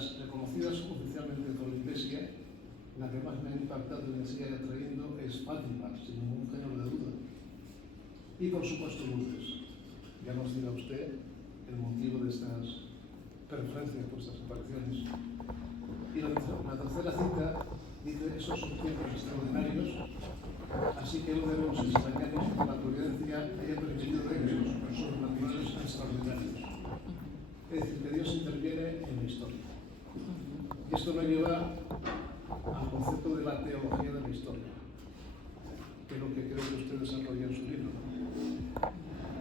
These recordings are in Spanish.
las reconocidas oficialmente por la Iglesia, la que más me ha impactado y me sigue atrayendo es Fátima, sin ningún género de duda. Y por supuesto Lourdes. Ya nos dirá usted el motivo de estas preferencias por estas apariciones. Y la tercera cita dice: esos son tiempos extraordinarios, así que no debemos extrañarnos que la providencia haya permitido hechos sobrenaturales extraordinarios. Es decir, que Dios interviene en la historia. Y esto nos lleva al concepto de la teología de la historia, que es lo que creo que usted desarrolla en su libro.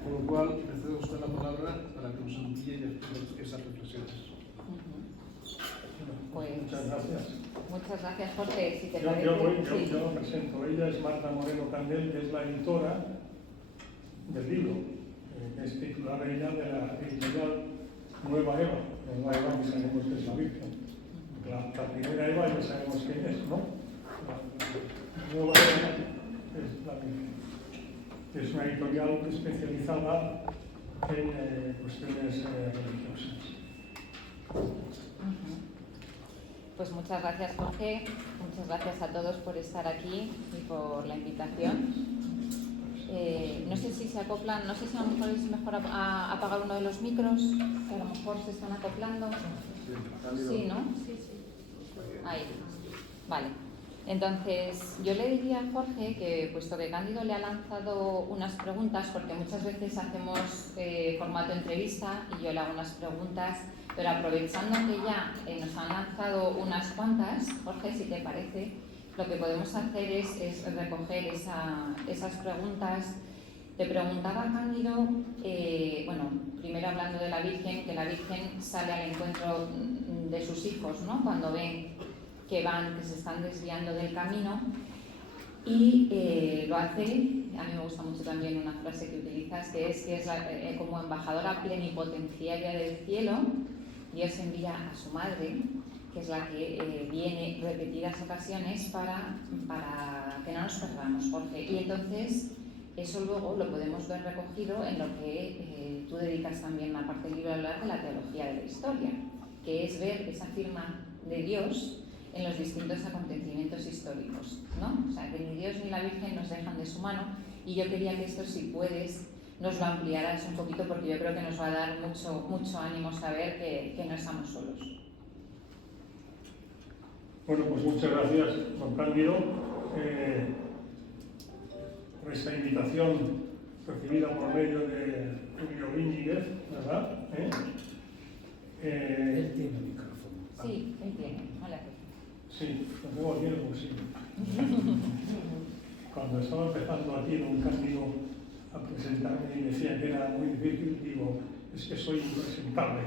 Por lo cual, le cedo a usted la palabra para que nos amplíe esas reflexiones. Pues, muchas gracias. Muchas gracias, Jorge. Si te Yo lo sí. presento. Ella es Marta Moreno Candel, que es la editora del libro, que es titular ella de la editorial Nueva Eva. Nueva Eva, que sabemos que es la Virgen. La primera Eva ya sabemos quién es, ¿no? La Nueva Eva es la Virgen. Es una editorial especializada en cuestiones religiosas. Pues muchas gracias, Jorge. Muchas gracias a todos por estar aquí y por la invitación. No sé si se acoplan, no sé si a lo mejor es mejor apagar uno de los micros, que a lo mejor se están acoplando. Sí, ¿no? Sí. Ahí. Vale. Entonces, yo le diría a Jorge que, puesto que Cándido le ha lanzado unas preguntas, porque muchas veces hacemos formato entrevista y yo le hago unas preguntas, pero aprovechando que ya nos han lanzado unas cuantas, Jorge, si te parece, lo que podemos hacer es recoger esas preguntas. Te preguntaba, Cándido, primero hablando de la Virgen, que la Virgen sale al encuentro de sus hijos, ¿no? Cuando ven que se están desviando del camino, y lo hace, a mí me gusta mucho también una frase que utilizas, que es como embajadora plenipotenciaria del cielo. Dios envía a su madre, que es la que viene repetidas ocasiones para que no nos perdamos, Jorge. Y entonces eso luego lo podemos ver recogido en lo que tú dedicas también a parte del libro, a hablar de la teología de la historia, que es ver esa firma de Dios en los distintos acontecimientos históricos, ¿no? O sea, que ni Dios ni la Virgen nos dejan de su mano, y yo quería que esto, si puedes, nos lo ampliaras un poquito, porque yo creo que nos va a dar mucho ánimo saber que no estamos solos. Bueno, pues muchas gracias, Juan Cándido, por esta invitación recibida por medio de Julio Íñiguez, ¿verdad? Él tiene el micrófono. Sí, él tiene. Hola. Sí, lo tengo aquí en el bolsillo. Cuando estaba empezando aquí don Cándido a presentarme y decía que era muy difícil, digo, es que soy impresentable.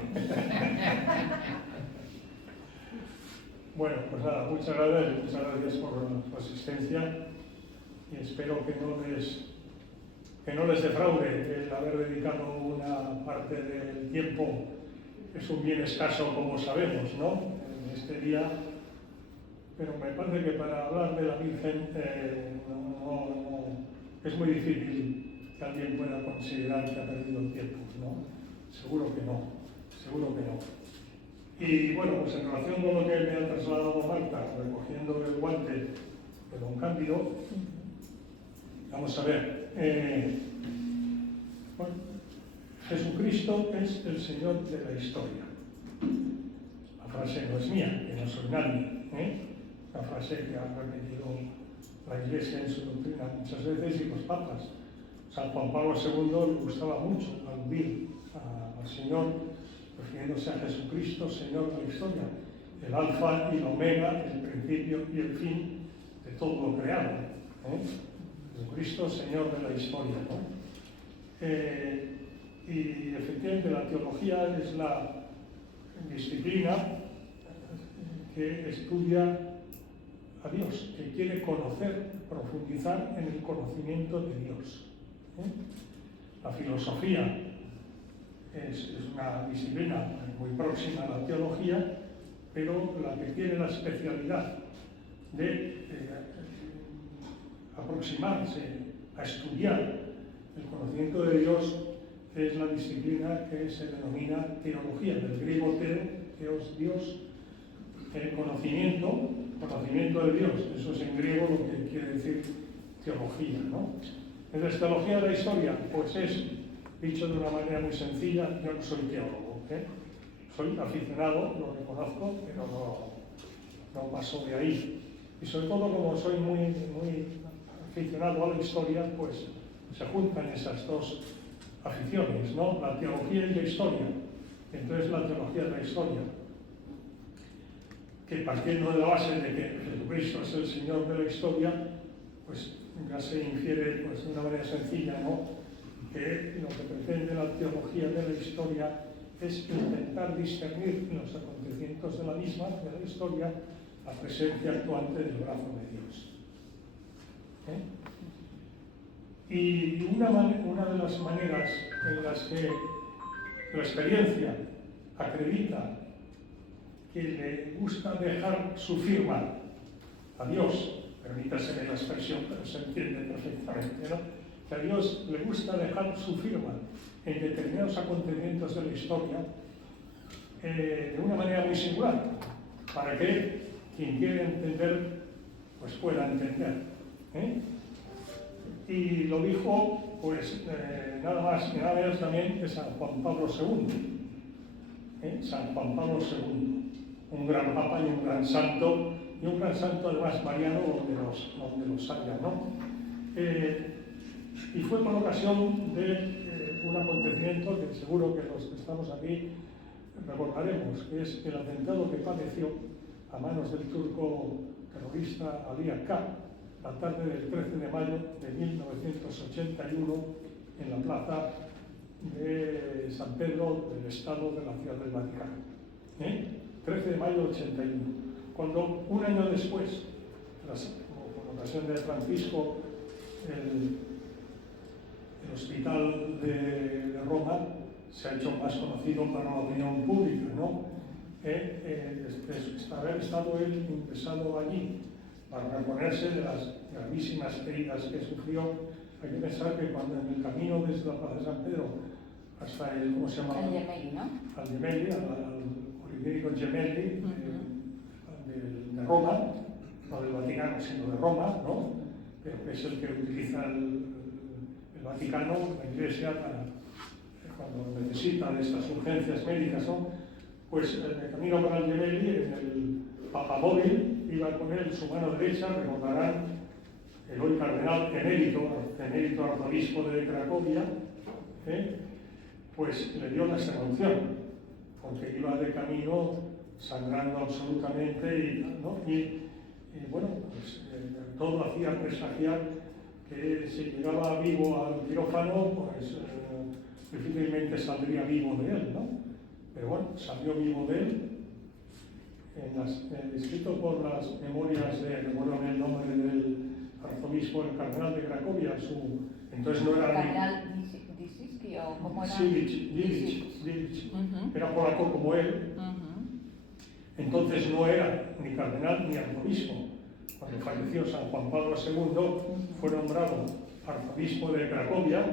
Bueno, pues nada, muchas gracias por su asistencia, y espero que no les defraude el haber dedicado una parte del tiempo. Es un bien escaso, como sabemos, ¿no? En este día, pero me parece que para hablar de la Virgen es muy difícil que alguien pueda considerar que ha perdido el tiempo, ¿no? Seguro que no. Y bueno, pues en relación con lo que me ha trasladado Marta, recogiendo el guante de don Cándido, vamos a ver. Jesucristo es el Señor de la historia. La frase no es mía, que no soy nadie, la frase que ha repetido la Iglesia en su doctrina muchas veces, y los papas. San Juan Pablo II le gustaba mucho aludir al Señor, refiriéndose a Jesucristo, Señor de la historia, el alfa y la omega, el principio y el fin de todo lo creado. Jesucristo, Señor de la historia, ¿no? Y efectivamente la teología es la disciplina que estudia a Dios, que quiere conocer, profundizar en el conocimiento de Dios. La filosofía es una disciplina muy próxima a la teología, pero la que tiene la especialidad de aproximarse a estudiar el conocimiento de Dios es la disciplina que se denomina teología, del griego teos, Dios, conocimiento de Dios. Eso es en griego lo que quiere decir teología, ¿no? Entonces, teología de la historia, pues es, dicho de una manera muy sencilla, yo no soy teólogo, soy aficionado, lo reconozco, pero no paso de ahí. Y sobre todo, como soy muy aficionado a la historia, pues se juntan esas dos aficiones, ¿no? La teología y la historia. Entonces, la teología de la historia, que partiendo de la base de que Jesucristo es el Señor de la historia, pues ya se infiere pues, de una manera sencilla, ¿no? Que lo que pretende la teología de la historia es intentar discernir los acontecimientos de la misma, de la historia, la presencia actuante del brazo de Dios. Y una de las maneras en las que la experiencia acredita que le gusta dejar su firma a Dios, permítaseme la expresión, pero se entiende perfectamente, ¿no? Que a Dios le gusta dejar su firma en determinados acontecimientos de la historia de una manera muy singular, para que quien quiera entender, pues pueda entender. Y lo dijo, pues, nada más y nada menos también que San Juan Pablo II. San Juan Pablo II, un gran papa y un gran santo además mariano donde los haya, ¿no? Y fue por ocasión de un acontecimiento que seguro que los que estamos aquí recordaremos, que es el atentado que padeció a manos del turco terrorista Ali Akka la tarde del 13 de mayo de 1981 en la plaza de San Pedro del Estado de la Ciudad del Vaticano. 13 de mayo de 81. Cuando un año después, con ocasión de Francisco, el hospital de Roma se ha hecho más conocido para la opinión pública, ¿no? Haber estado él ingresado allí para reponerse de las gravísimas heridas que sufrió. Hay que pensar que cuando en el camino desde la Plaza de San Pedro hasta el, ¿cómo se llama? Al Gemelli, ¿no? Al Gemelli, al Oliverico Gemelli, de Roma, no del Vaticano, sino de Roma, ¿no? Pero que es el que utiliza el Vaticano, la Iglesia, para, cuando necesita de estas urgencias médicas, ¿no? Pues en el camino para el Gemelli, en el papamóvil, iba con él su mano derecha, recordarán, el hoy cardenal emérito arzobispo de Cracovia, pues le dio la extremaunción, porque iba de camino sangrando absolutamente ¿no? y bueno, pues todo hacía presagiar que si llegaba vivo al quirófano, pues difícilmente saldría vivo de él, ¿no? Pero bueno, salió vivo de él. Escrito por las memorias recuerdo el nombre del arzobispo, el cardenal de Cracovia, entonces no era... ¿Cardenal Disiski o cómo era? Dilic. Era polaco como él. Entonces no era ni cardenal ni arzobispo. Cuando falleció San Juan Pablo II, fue nombrado arzobispo de Cracovia,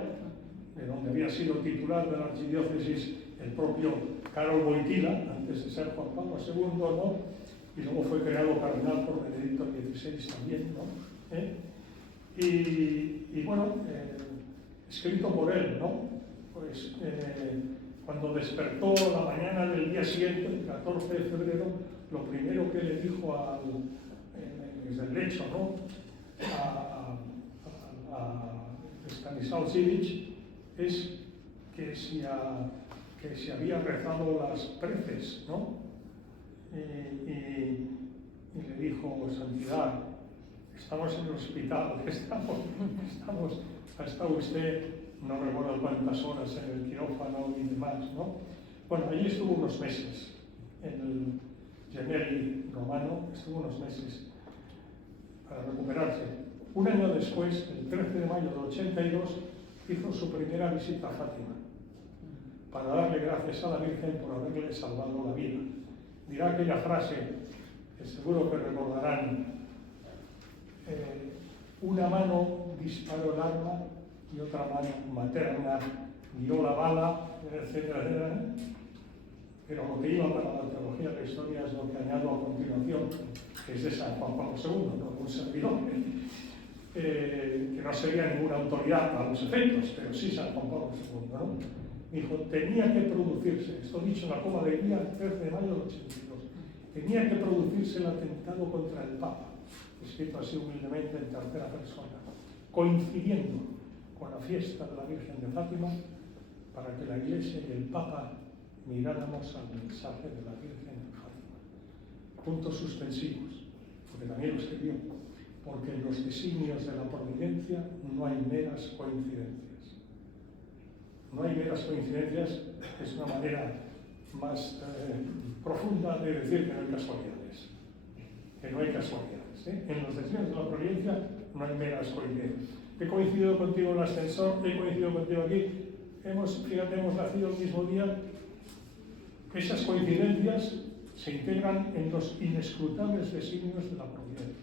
de donde había sido titular de la archidiócesis el propio Karol Wojtyla, antes de ser Juan Pablo II, ¿no? Y luego fue creado cardenal por Benedicto XVI también, ¿no? Y bueno, escrito por él, ¿no? Pues cuando despertó la mañana del día siguiente, el 14 de febrero, lo primero que le dijo desde el lecho, ¿no? a Stanislaw Zilich es que si había rezado las preces, ¿no? Y le dijo, santidad, estamos en el hospital, ha estado usted, no recuerdo cuántas horas en el quirófano y demás, ¿no? Bueno, allí estuvo unos meses, en el Gemelli romano, estuvo unos meses para recuperarse. Un año después, el 13 de mayo de 82, hizo su primera visita a Fátima, para darle gracias a la Virgen por haberle salvado la vida. Dirá aquella frase, que seguro que recordarán, una mano disparó el arma y otra mano materna guió la bala, etcétera, etcétera. Pero lo que iba para la teología de la historia es lo que añado a continuación, que es de San Juan Pablo II, no un servidor, que no sería ninguna autoridad a los efectos, pero sí San Juan Pablo II, ¿no? Dijo, tenía que producirse, esto dicho en la Coma de Guía, el 13 de mayo del 82, tenía que producirse el atentado contra el Papa, escrito así humildemente en tercera persona, coincidiendo con la fiesta de la Virgen de Fátima, para que la Iglesia y el Papa miráramos al mensaje de la Virgen de Fátima. Puntos suspensivos, porque también lo escribió, porque en los designios de la providencia no hay meras coincidencias. No hay meras coincidencias, es una manera más profunda de decir que no hay casualidades. Que no hay casualidades. En los designios de la providencia no hay meras coincidencias. He coincidido contigo en el ascensor, he coincidido contigo aquí. Fíjate, hemos nacido el mismo día. Esas coincidencias se integran en los inescrutables designios de la providencia.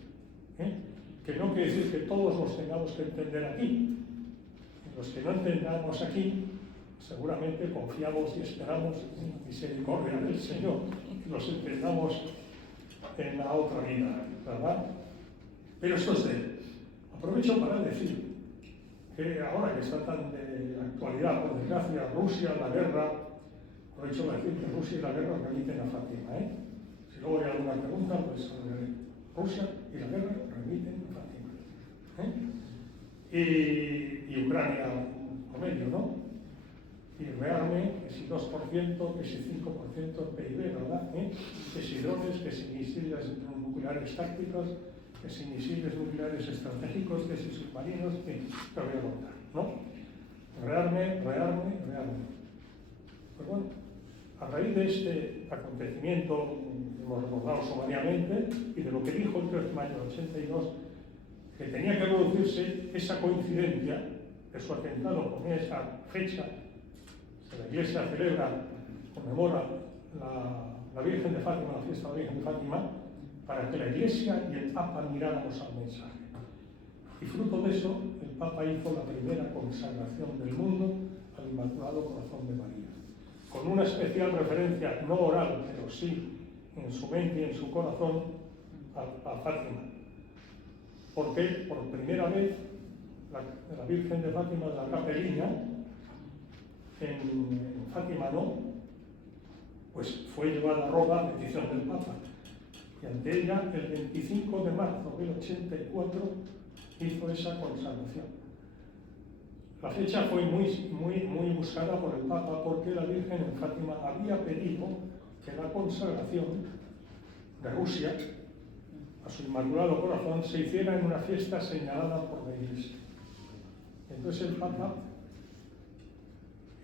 Que no quiere decir que todos los tengamos que entender aquí. Los que no entendamos aquí, seguramente confiamos y esperamos en la misericordia del Señor, que los entendamos en la otra vida, ¿verdad? Pero esto es de él. Aprovecho para decir que ahora que está tan de actualidad, por desgracia, Rusia, la guerra, aprovecho para decir que Rusia y la guerra remiten a Fátima, Si luego hay alguna pregunta, pues Rusia y la guerra remiten a Fátima, y Ucrania a medio, ¿no? Y rearme, que si 2%, que si 5% PIB, ¿verdad? Que si drones, que si misiles nucleares tácticos, que si misiles nucleares estratégicos, que si submarinos, te voy a contar, ¿no? Rearme. Pues bueno, a raíz de este acontecimiento, hemos recordado sumariamente, y de lo que dijo el 13 de mayo del 82, que tenía que producirse esa coincidencia de su atentado con esa fecha que la Iglesia conmemora la Virgen de Fátima, la fiesta de la Virgen de Fátima, para que la Iglesia y el Papa miráramos al mensaje. Y fruto de eso, el Papa hizo la primera consagración del mundo al Inmaculado Corazón de María, con una especial referencia, no oral, pero sí en su mente y en su corazón, a Fátima. Porque por primera vez la Virgen de Fátima de la Capeliña, en Fátima no, pues fue llevada a Roma a petición del Papa. Y ante ella, el 25 de marzo del 84, hizo esa consagración. La fecha fue muy buscada por el Papa porque la Virgen en Fátima había pedido que la consagración de Rusia a su Inmaculado Corazón se hiciera en una fiesta señalada por la Iglesia. Entonces el Papa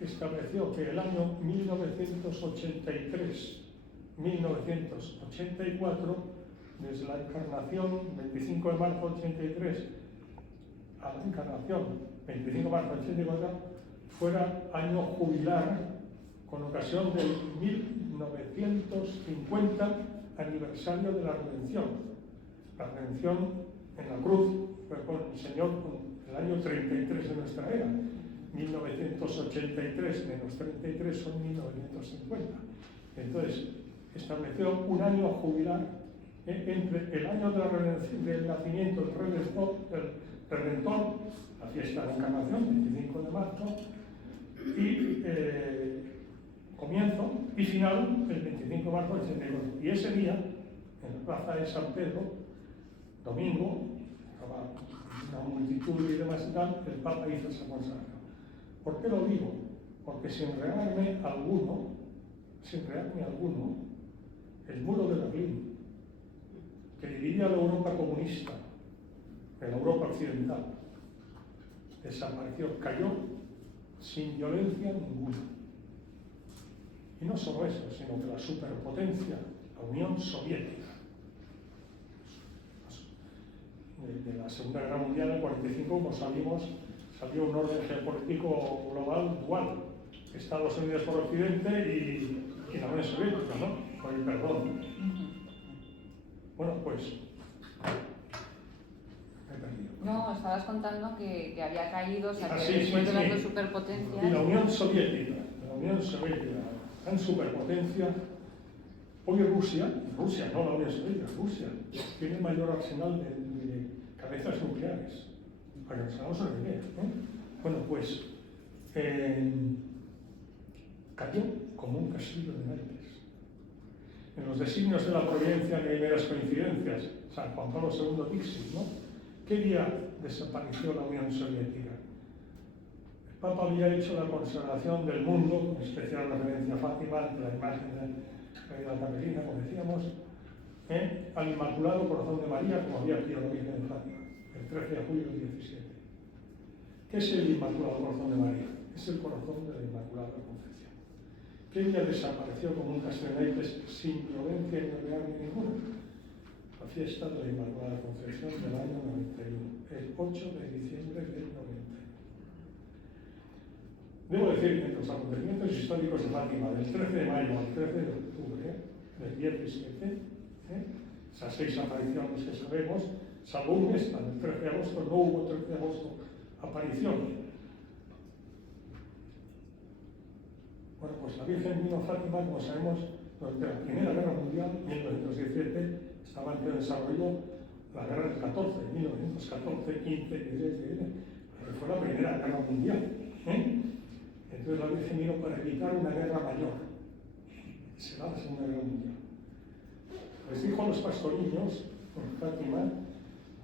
estableció que el año 1983-1984, desde la encarnación 25 de marzo del 83 a la encarnación 25 de marzo del 84, fuera año jubilar con ocasión del 1950 aniversario de la redención. La redención en la cruz fue con el Señor el año 33 de nuestra era. 1983 menos 33 son 1950. Entonces, estableció un año jubilar entre el año de la redención, del nacimiento del Redentor, la fiesta de la Encarnación, 25 de marzo, y comienzo y final el 25 de marzo del 84. Y ese día, en la plaza de San Pedro, domingo, una multitud y demás y tal, el Papa hizo esa consagración. ¿Por qué lo digo? Porque sin rearme alguno, el muro de Berlín, que dividía la Europa comunista de la Europa occidental, desapareció, cayó sin violencia ninguna. Y no solo eso, sino que la superpotencia, la Unión Soviética, de la Segunda Guerra Mundial, en 1945, como sabíamos, salió un orden geopolítico global dual. Estados Unidos por Occidente y la Unión Soviética, ¿no? Con el perdón. Bueno, pues... me he perdido. No, estabas contando que había caído, o sea, que sí, después de las sí. dos superpotencias... Y la Unión Soviética, gran superpotencia. Hoy Rusia, no la Unión Soviética, Rusia, tiene el mayor arsenal de cabezas nucleares, para que nos hagamos una idea, ¿no? Bueno, pues cayó como un castillo de naipes. En los designios de la providencia no hay meras coincidencias. San Juan Pablo II Dixit, ¿no? ¿Qué día desapareció la Unión Soviética? El Papa había hecho la consagración del mundo, con especial referencia a Fátima, la imagen de la Capelina, como decíamos, al Inmaculado Corazón de María, como había pedido la Virgen de Fátima, el 13 de julio del 17. ¿Qué es el Inmaculado Corazón de María? Es el corazón de la Inmaculada Concepción. ¿Qué día desapareció como un castillo de naipes sin violencia ni real ninguna? La fiesta de la Inmaculada Concepción del año 91, el 8 de diciembre del 91. Debo decir que los acontecimientos históricos de Fátima, del 13 de mayo al 13 de octubre del 17, esas 6 apariciones que sabemos, salvo un mes, el 13 de agosto, no hubo 13 de agosto aparición. Bueno, pues la Virgen vino a Fátima, como sabemos, durante la Primera Guerra Mundial, 1917, estaba en pleno desarrollo la Guerra del 14, 1914, 15, 16, que fue la Primera Guerra Mundial. Entonces la Virgen vino para evitar una guerra mayor. Será la Segunda Guerra Mundial. Les dijo a los pastorillos en Fátima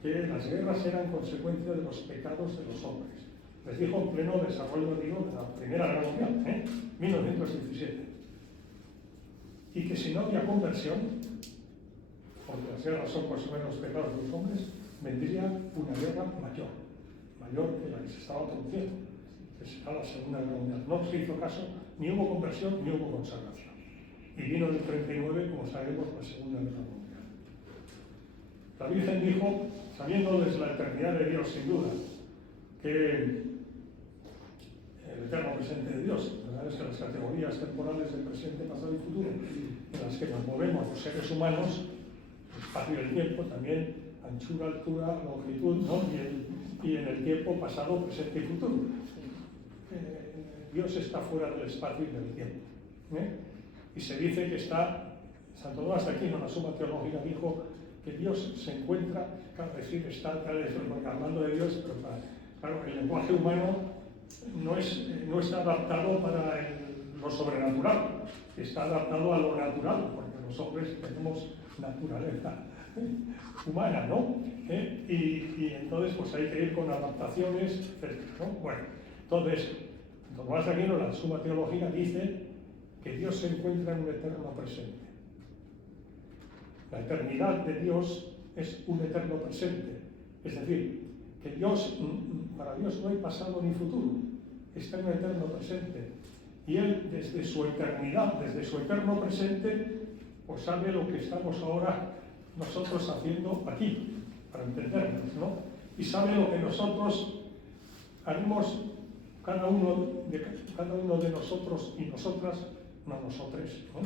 que las guerras eran consecuencia de los pecados de los hombres. Les dijo en pleno desarrollo, digo, de la Primera Guerra Mundial, 1917. Y que si no había conversión, porque las guerras son consecuencia de los pecados de los hombres, vendría una guerra mayor que la que se estaba produciendo, que será la Segunda Guerra Mundial. No se hizo caso, ni hubo conversión, ni hubo consagración. Y vino en el 39, como sabemos, la Segunda Guerra Mundial. La Virgen dijo, sabiendo desde la eternidad de Dios, sin duda, que el eterno presente de Dios, la verdad es que las categorías temporales del presente, pasado y futuro, en las que nos movemos los seres humanos, el espacio y el tiempo, también anchura, altura, longitud, ¿no? Y en el tiempo pasado, presente y futuro. Dios está fuera del espacio y del tiempo. Y se dice que está, Santo Tomás de Aquino, en la Suma Teológica, dijo que Dios se encuentra, claro, decir está, hablando de Dios, pero claro, el lenguaje humano no está adaptado para lo sobrenatural, está adaptado a lo natural, porque los hombres tenemos naturaleza humana, ¿no? Y entonces pues hay que ir con adaptaciones, etc., ¿no? Bueno, entonces, Tomás de Aquino, la Suma Teológica, dice que Dios se encuentra en un eterno presente. La eternidad de Dios es un eterno presente, es decir, que para Dios no hay pasado ni futuro, está en un eterno presente. Y Él, desde su eternidad, desde su eterno presente, pues sabe lo que estamos ahora nosotros haciendo aquí, para entendernos, ¿no? Y sabe lo que nosotros haremos, cada uno de nosotros y nosotras, no nosotres, ¿no?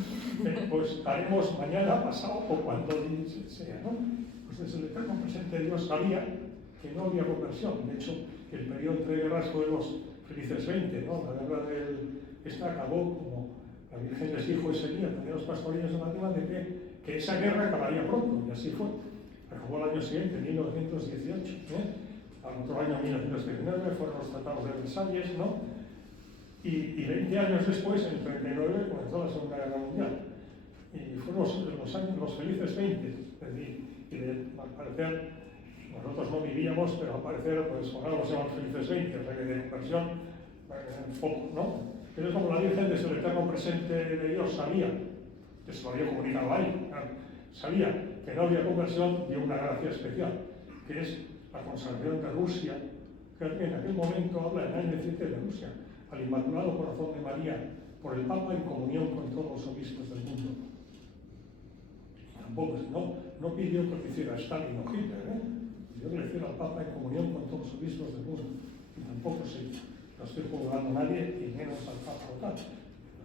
Pues haremos mañana, pasado o cuando sea, ¿no? Pues desde el eterno presente Dios sabía que no había conversión. De hecho, el periodo entre guerras fue los felices 20, ¿no? La guerra esta acabó, como la Virgen les dijo ese día, también los pastorillos de Fátima, de que esa guerra acabaría pronto, y así fue. Acabó el año siguiente, 1918, al otro año, 1919, fueron los tratados de Versalles, ¿no? Y 20 años después, en el 39, comenzó la Segunda Guerra Mundial. Y fueron los felices 20, es decir, y al parecer, nosotros no vivíamos, pero al parecer, pues ahora los llamamos felices 20, o sea que de conversión, poco, ¿no? Pero es como la Virgen, desde el eterno presente de Dios, sabía, que se lo había comunicado ahí, sabía que no había conversión, dio una gracia especial, que es la consagración de Rusia, que en aquel momento habla en el año 17 de Rusia, al Inmaculado Corazón de María, por el Papa en comunión con todos los obispos del mundo. Y tampoco, no pidió que lo hiciera Stalin o Hitler, pidió que lo hiciera al Papa en comunión con todos los obispos del mundo. Y tampoco no estoy juzgando a nadie, y menos al Papa o tal.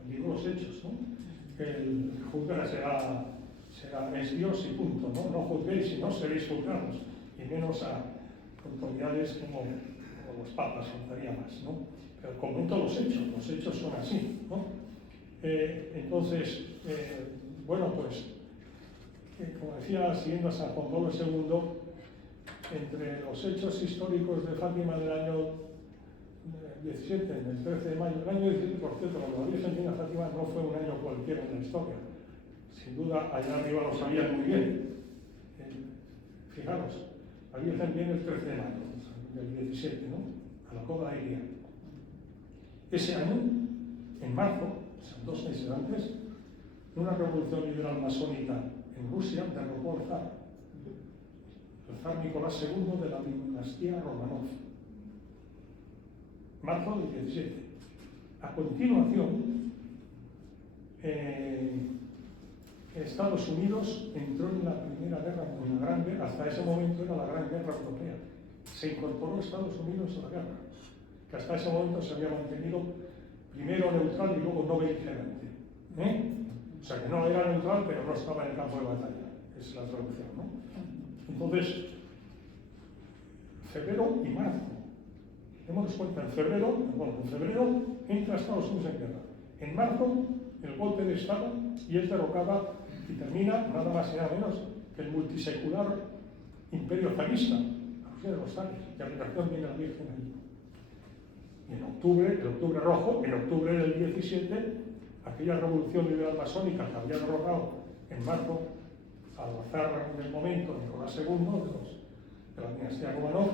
Digo los hechos, ¿no? El juzgar es Dios y punto, ¿no? No juzguéis y no seréis juzgados, y menos a autoridades como los papas, faltaría más, ¿no? Pero comento los hechos son así, ¿no? Entonces, bueno, pues, como decía, siguiendo a San Juan Pablo II, entre los hechos históricos de Fátima del año 17, del 13 de mayo, el año 17, por cierto, cuando la Virgen vino a Fátima no fue un año cualquiera en la historia. Sin duda, allá arriba lo sabían muy bien. Fijaros, la Virgen viene el 13 de mayo, del 17, ¿no? A la Cova de Iria. Ese año, en marzo, o sea, 2 meses antes, una revolución liberal masónica en Rusia derrocó al zar Nicolás II de la dinastía Romanov. Marzo del 17. A continuación, Estados Unidos entró en la Primera Guerra Mundial, hasta ese momento era la Gran Guerra Europea. Se incorporó Estados Unidos a la guerra, que hasta ese momento se había mantenido primero neutral y luego no beligerante. O sea, que no era neutral, pero no estaba en el campo de batalla. Es la traducción, ¿no? Entonces, febrero y marzo. Démonos cuenta, en febrero entra Estados Unidos en guerra. En marzo, el golpe de Estado y es derrocada y termina nada más y nada menos que el multisecular imperio zarista, la Rusia de los zares, y a relación viene la Virgen allí. Y en octubre, el octubre rojo, en octubre del 17, aquella revolución liberal masónica que había derrocado en marzo al zar del momento, Nicolás II, de la dinastía Romanov,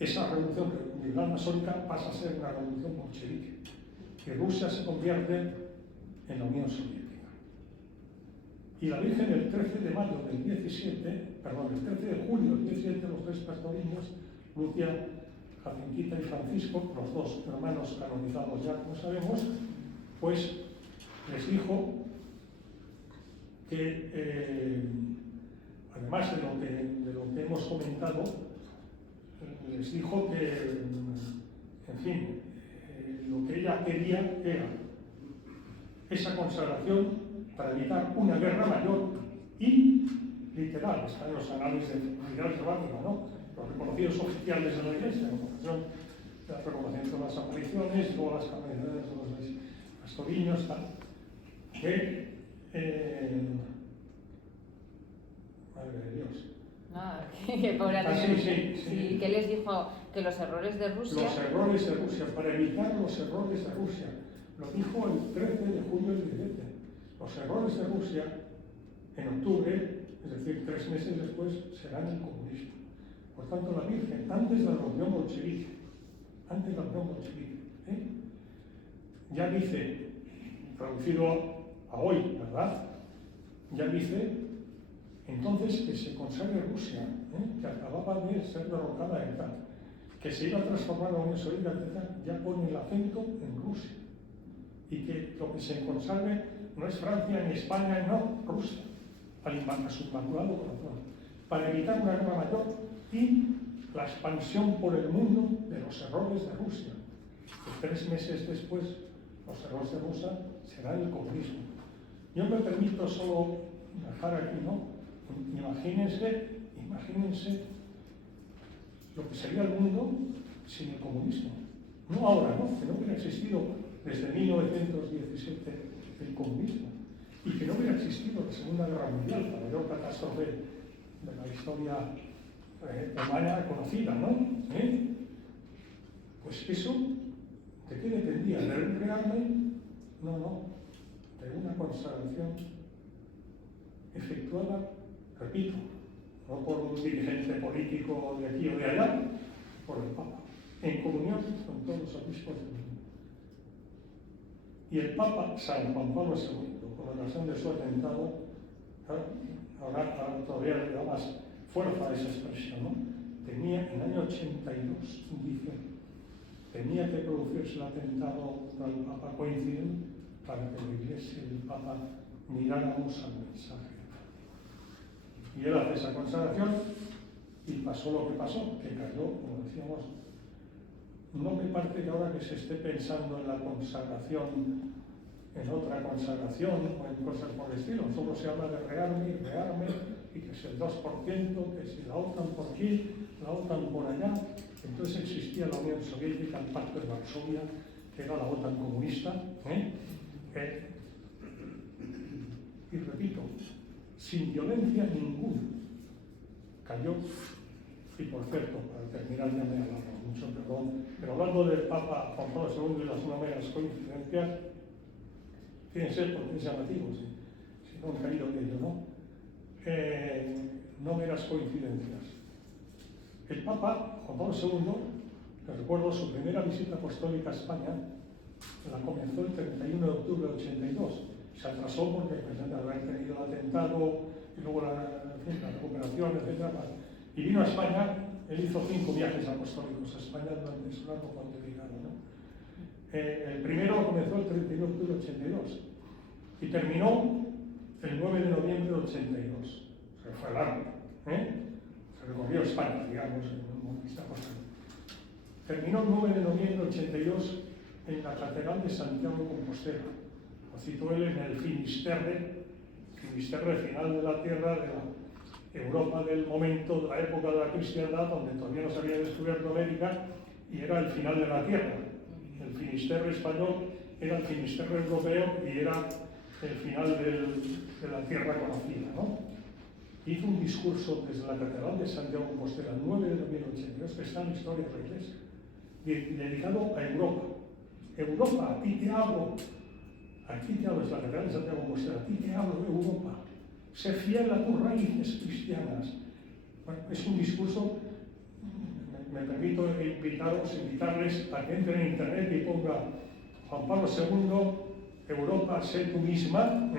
esa revolución liberal masónica pasa a ser una revolución bolchevique, que Rusia se convierte en la Unión Soviética. Y la Virgen el 13 de mayo del 17, perdón, el 13 de julio del 17, los 3 pastorinos, Lucia, Jacinquita y Francisco, los 2 hermanos canonizados ya, como sabemos, pues les dijo que, además de lo que hemos comentado, les dijo que, en fin, lo que ella quería era esa consagración para evitar una guerra mayor y, literal, está en los anales de Fátima, ¿no? Los reconocidos oficiales de la Iglesia, el reconocimiento de las apariciones, luego las canonizaciones de los pastorinos, tal, que, madre de Dios. Que pobre Sí. ¿Qué les dijo? Que los errores de Rusia. Los errores de Rusia, para evitar los errores de Rusia. Lo dijo el 13 de julio del 17. Los errores de Rusia, en octubre, es decir, 3 meses después, serán el comunismo. Por tanto, la Virgen, antes de la revolución bolchevique, ya dice, traducido a hoy, ¿verdad? Ya dice entonces que se consagre Rusia, que acababa de ser derrocada en tal, que se iba a transformar en la Unión Soviética, ya pone el acento en Rusia. Y que lo que se consagre no es Francia ni España, no, Rusia, a su inmaculado corazón, para evitar una guerra mayor y la expansión por el mundo de los errores de Rusia. Que 3 meses después, los errores de Rusia serán el comunismo. Yo me permito solo dejar aquí, ¿no? Imagínense lo que sería el mundo sin el comunismo. No ahora, ¿no? Que no hubiera existido desde 1917 el comunismo y que no hubiera existido la Segunda Guerra Mundial, la mayor catástrofe de la historia humana conocida, ¿no? Pues eso, ¿de qué dependía? ¿De un rearme? No, de una consagración efectuada, repito, no por un dirigente político de aquí o de allá, por el Papa, en comunión con todos los obispos del mundo. Y el Papa San Juan Pablo II, con ocasión de su atentado, ahora todavía le da más fuerza a esa expresión, ¿no? Tenía en el año 82, dice, tenía que producirse el atentado contra el Papa, coinciden para que la Iglesia y el Papa miráramos al mensaje. Y él hace esa consagración y pasó lo que pasó, que cayó, como decíamos. No me parece que ahora que se esté pensando en la consagración, en otra consagración o en cosas por el estilo, solo se habla de rearme, y que es el 2%, que si la OTAN por aquí, la OTAN por allá. Entonces existía la Unión Soviética, el Pacto de Varsovia, que era la OTAN comunista, Y repito, sin violencia ninguna, cayó. Y por cierto, para terminar, ya me he hablado mucho, perdón, pero hablando del Papa Juan Pablo II y las no meras coincidencias, fíjense porque es llamativo, si no han caído en ello, ¿no? No meras coincidencias. El Papa Juan Pablo II, les recuerdo, su primera visita apostólica a España la comenzó el 31 de octubre de 82. Se atrasó porque había tenido el atentado y luego la recuperación, etc. Y vino a España. Él hizo 5 viajes apostólicos a España durante su largo pontificado, ¿no? El primero lo comenzó el 31 de octubre de 82 y terminó el 9 de noviembre de 82. O sea, fue largo, se recorrió España, digamos, en una vista apostólica. Terminó el 9 de noviembre de 82 en la Catedral de Santiago de Compostela. Lo citó él en el Finisterre final de la tierra, de la Europa del momento, de la época de la cristiandad, donde todavía no se había descubierto América, y era el final de la tierra. El Finisterre español era el Finisterre europeo y era el final de la tierra conocida, ¿no? Hizo un discurso desde la Catedral de Santiago de Compostela, el 9 de noviembre de 82, que está en la historia de la Iglesia, dedicado a Europa. Europa, a ti te hablo. Aquí te hablo, es la Catedral de Santiago de Compostela, a ti te hablo de Europa. Sé fiel a tus raíces cristianas. Bueno, es un discurso, me permito invitarles a que entren en internet y ponga Juan Pablo II, Europa, sé tú misma,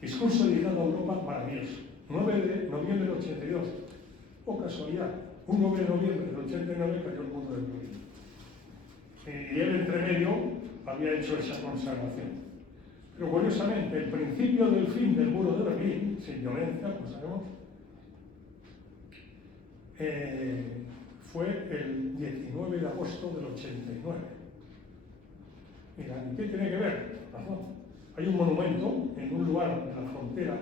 discurso dedicado a Europa, maravilloso. 9 de noviembre del 82. Oh casualidad, un 9 de noviembre del 89 cayó el muro de Berlín. Y él, entre medio, había hecho esa consagración. Pero curiosamente, el principio del fin del muro de Berlín, sin violencia, como sabemos, fue el 19 de agosto del 89. Mira, ¿qué tiene que ver? Hay un monumento en un lugar de la frontera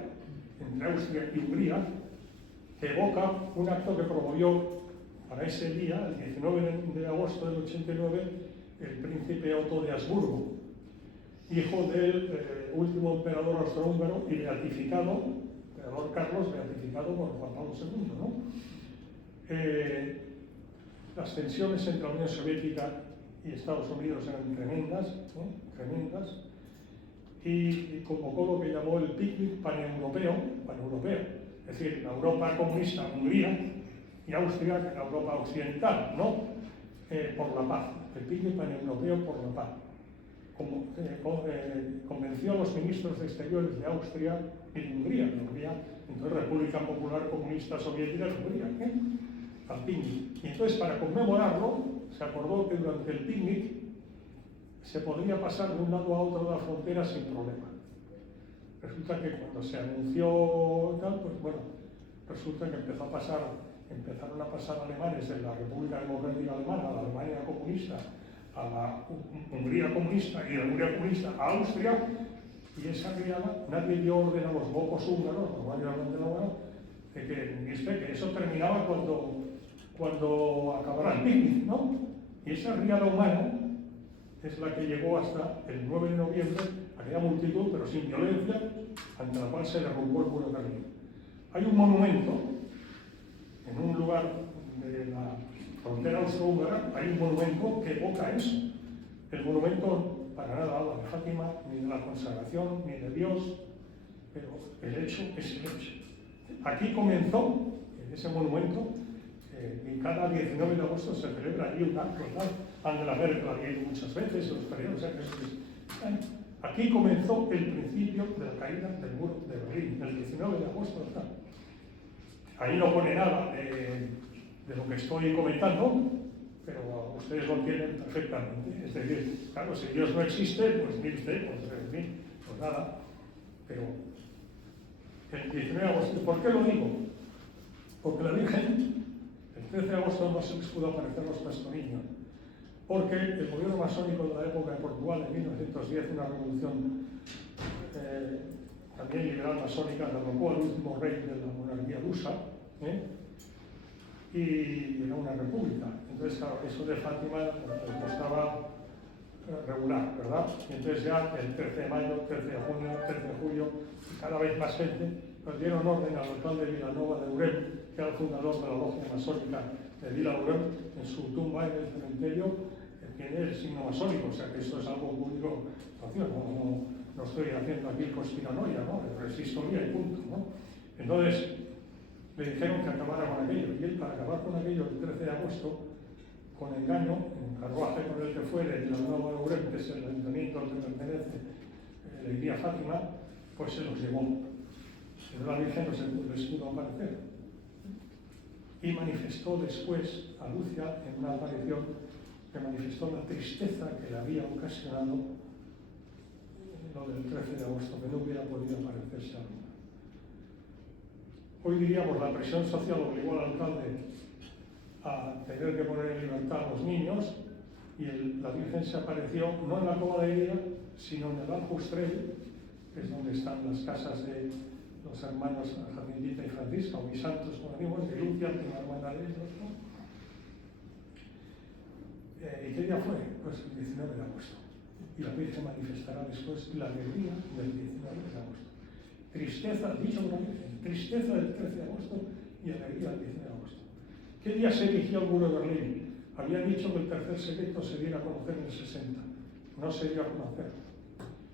entre Austria y Hungría que evoca un acto que promovió para ese día, el 19 de agosto del 89, el príncipe Otto de Habsburgo, hijo del último emperador austrohúngaro y beatificado, emperador Carlos, beatificado por Juan Pablo II, ¿no? Las tensiones entre la Unión Soviética y Estados Unidos eran tremendas, tremendas, y convocó lo que llamó el picnic paneuropeo, es decir, la Europa comunista, Hungría y Austria, la Europa occidental, ¿no? Por la paz, el picnic paneuropeo por la paz. Convenció a los ministros de Exteriores de Austria y de Hungría, entonces República Popular Comunista Soviética de Hungría, al picnic. Y entonces, para conmemorarlo, se acordó que durante el picnic se podría pasar de un lado a otro de la frontera sin problema. Resulta que cuando se anunció tal, pues bueno, resulta que empezaron a pasar alemanes de la República Democrática Alemana a la Alemania comunista, a la Hungría comunista y de la Hungría comunista a Austria, y esa riada, nadie dio orden a los bocos húngaros, los guardias de la mano, de que eso terminaba cuando acabara el picnic, ¿no? Y esa riada humana es la que llegó hasta el 9 de noviembre, aquella multitud, pero sin violencia, ante la cual se derrumbó el muro de Berlín. Hay un monumento en un lugar de la frontera austrohúngara, hay un monumento que evoca eso. El monumento para nada habla de Fátima, ni de la consagración, ni de Dios, pero el hecho es el hecho. Aquí comenzó, en ese monumento, y cada 19 de agosto se celebra allí un acto, Angela Merkel ha ido muchas veces, los periodos, aquí comenzó el principio de la caída del muro de Berlín, el 19 de agosto. Ahí no pone nada de lo que estoy comentando, pero ustedes lo entienden perfectamente. Es decir, claro, si Dios no existe, pues mire usted, pues nada. Pero el 19 de agosto, ¿por qué lo digo? Porque la Virgen, el 13 de agosto no se les pudo aparecer los pastorillos, porque el gobierno masónico de la época de Portugal, en 1910, una revolución también liberal masónica, derrocó al último rey de la monarquía lusa, y era una república. Entonces, claro, eso de Fátima pues, costaba regular, ¿verdad? Y entonces ya el 13 de mayo, 13 de junio, 13 de julio, cada vez más gente nos dieron orden al alcalde de Vilanova de Urem, que era el fundador de la logia masónica de Vila Urem, en su tumba en el cementerio tiene el signo masónico, o sea que esto es algo público, no estoy haciendo aquí conspiranoia, ¿no? Es historia y punto, ¿no? Entonces le dijeron que acabara con aquello, y él, para acabar con aquello el 13 de agosto, con engaño, en el carruaje con el que fue de Vilanova de Urem, que es el ayuntamiento al que pertenece la Iglesia Fátima, pues se los llevó. Pero la Virgen no se les pudo aparecer. Y manifestó después a Lucia, en una aparición, que manifestó la tristeza que le había ocasionado lo del 13 de agosto, que no hubiera podido aparecerse a Luna. Hoy diríamos, la presión social obligó al alcalde a tener que poner en libertad a los niños, y la Virgen se apareció no en la Cova de Guía, sino en el Aljustrel, que es donde están las casas de los hermanos Jacintita y Francisca, o mis santos, como decimos, de Lucia, prima hermana de ellos, ¿no? ¿Y qué día fue? Pues el 19 de agosto. Y la Virgen manifestará después la alegría del 19 de agosto. Tristeza, dicho por la Virgen, tristeza del 13 de agosto y alegría del 19 de agosto. ¿Qué día se erigió el muro de Berlín? Había dicho que el tercer secreto se diera a conocer en el 60. No se dio a conocer.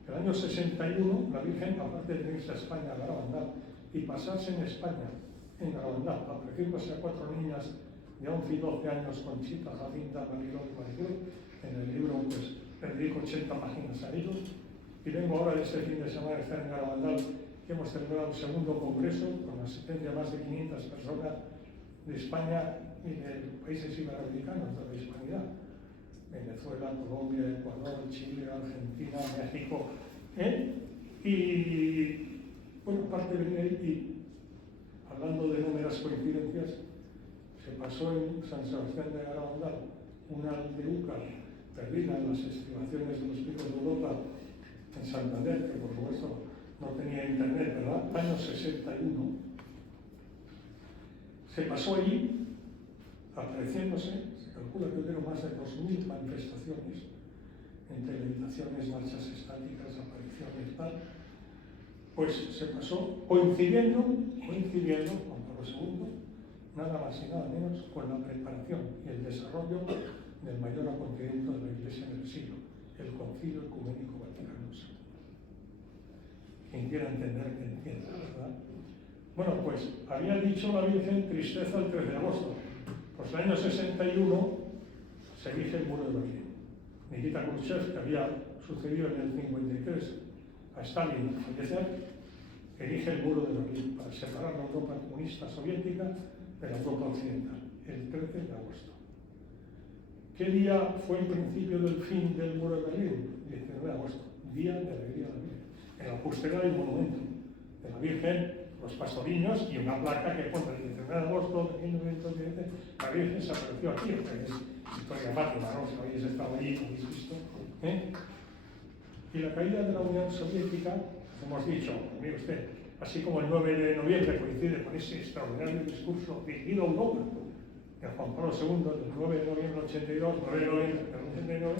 El año 61, la Virgen, aparte de venirse a España, a Garabandal, y pasarse en España, en Garabandal, ofreciéndose a 4 niñas de 11 y 12 años, Conchita, Jacinta, Mariló y Maricruz, en el libro, pues, le dedico 80 páginas a ellos. Y vengo ahora de este fin de semana a estar en Garabandal, que hemos celebrado el segundo congreso, con la asistencia de más de 500 personas de España y de países iberoamericanos de la hispanidad. Venezuela, Colombia, Ecuador, Chile, Argentina, México. Y, bueno, aparte de venir ahí, y hablando de númeras coincidencias, se pasó en San Sebastián de Garabandal una aldeuca perdida en las estribaciones de los picos de Europa, en Santander, que por supuesto no tenía internet, ¿verdad? Año 61. Se pasó allí, apareciéndose. Se calcula que hubieron más de 2000 manifestaciones, entre meditaciones, marchas estáticas, apariciones, tal. Pues se pasó coincidiendo con Pablo II, nada más y nada menos, con la preparación y el desarrollo del mayor acontecimiento de la Iglesia del siglo, el Concilio Ecuménico Vaticano II. Quien quiera entender, que entienda, ¿verdad? Bueno, pues había dicho la Virgen tristeza el 13 de agosto. Pues el año 61 se erige el muro de Berlín. Nikita Khrushchev, que había sucedido en el 53 a Stalin al fallecer, erige el muro de Berlín para separar la Europa comunista soviética de la Europa occidental, el 13 de agosto. ¿Qué día fue el principio del fin del muro de Berlín? 19 de agosto, día de alegría de la Virgen. En la Justela hay un monumento de la Virgen, los pastoriños, y una placa que pone el 19 de agosto de 1917, la Virgen se apareció aquí, que es historia Fátima, ¿no? Si habéis estado allí, habéis visto. Y la caída de la Unión Soviética, hemos dicho, mire usted, así como el 9 de noviembre coincide con ese extraordinario discurso dirigido a Europa de Juan Pablo II, del 9 de noviembre del 82, 9 de noviembre del 89,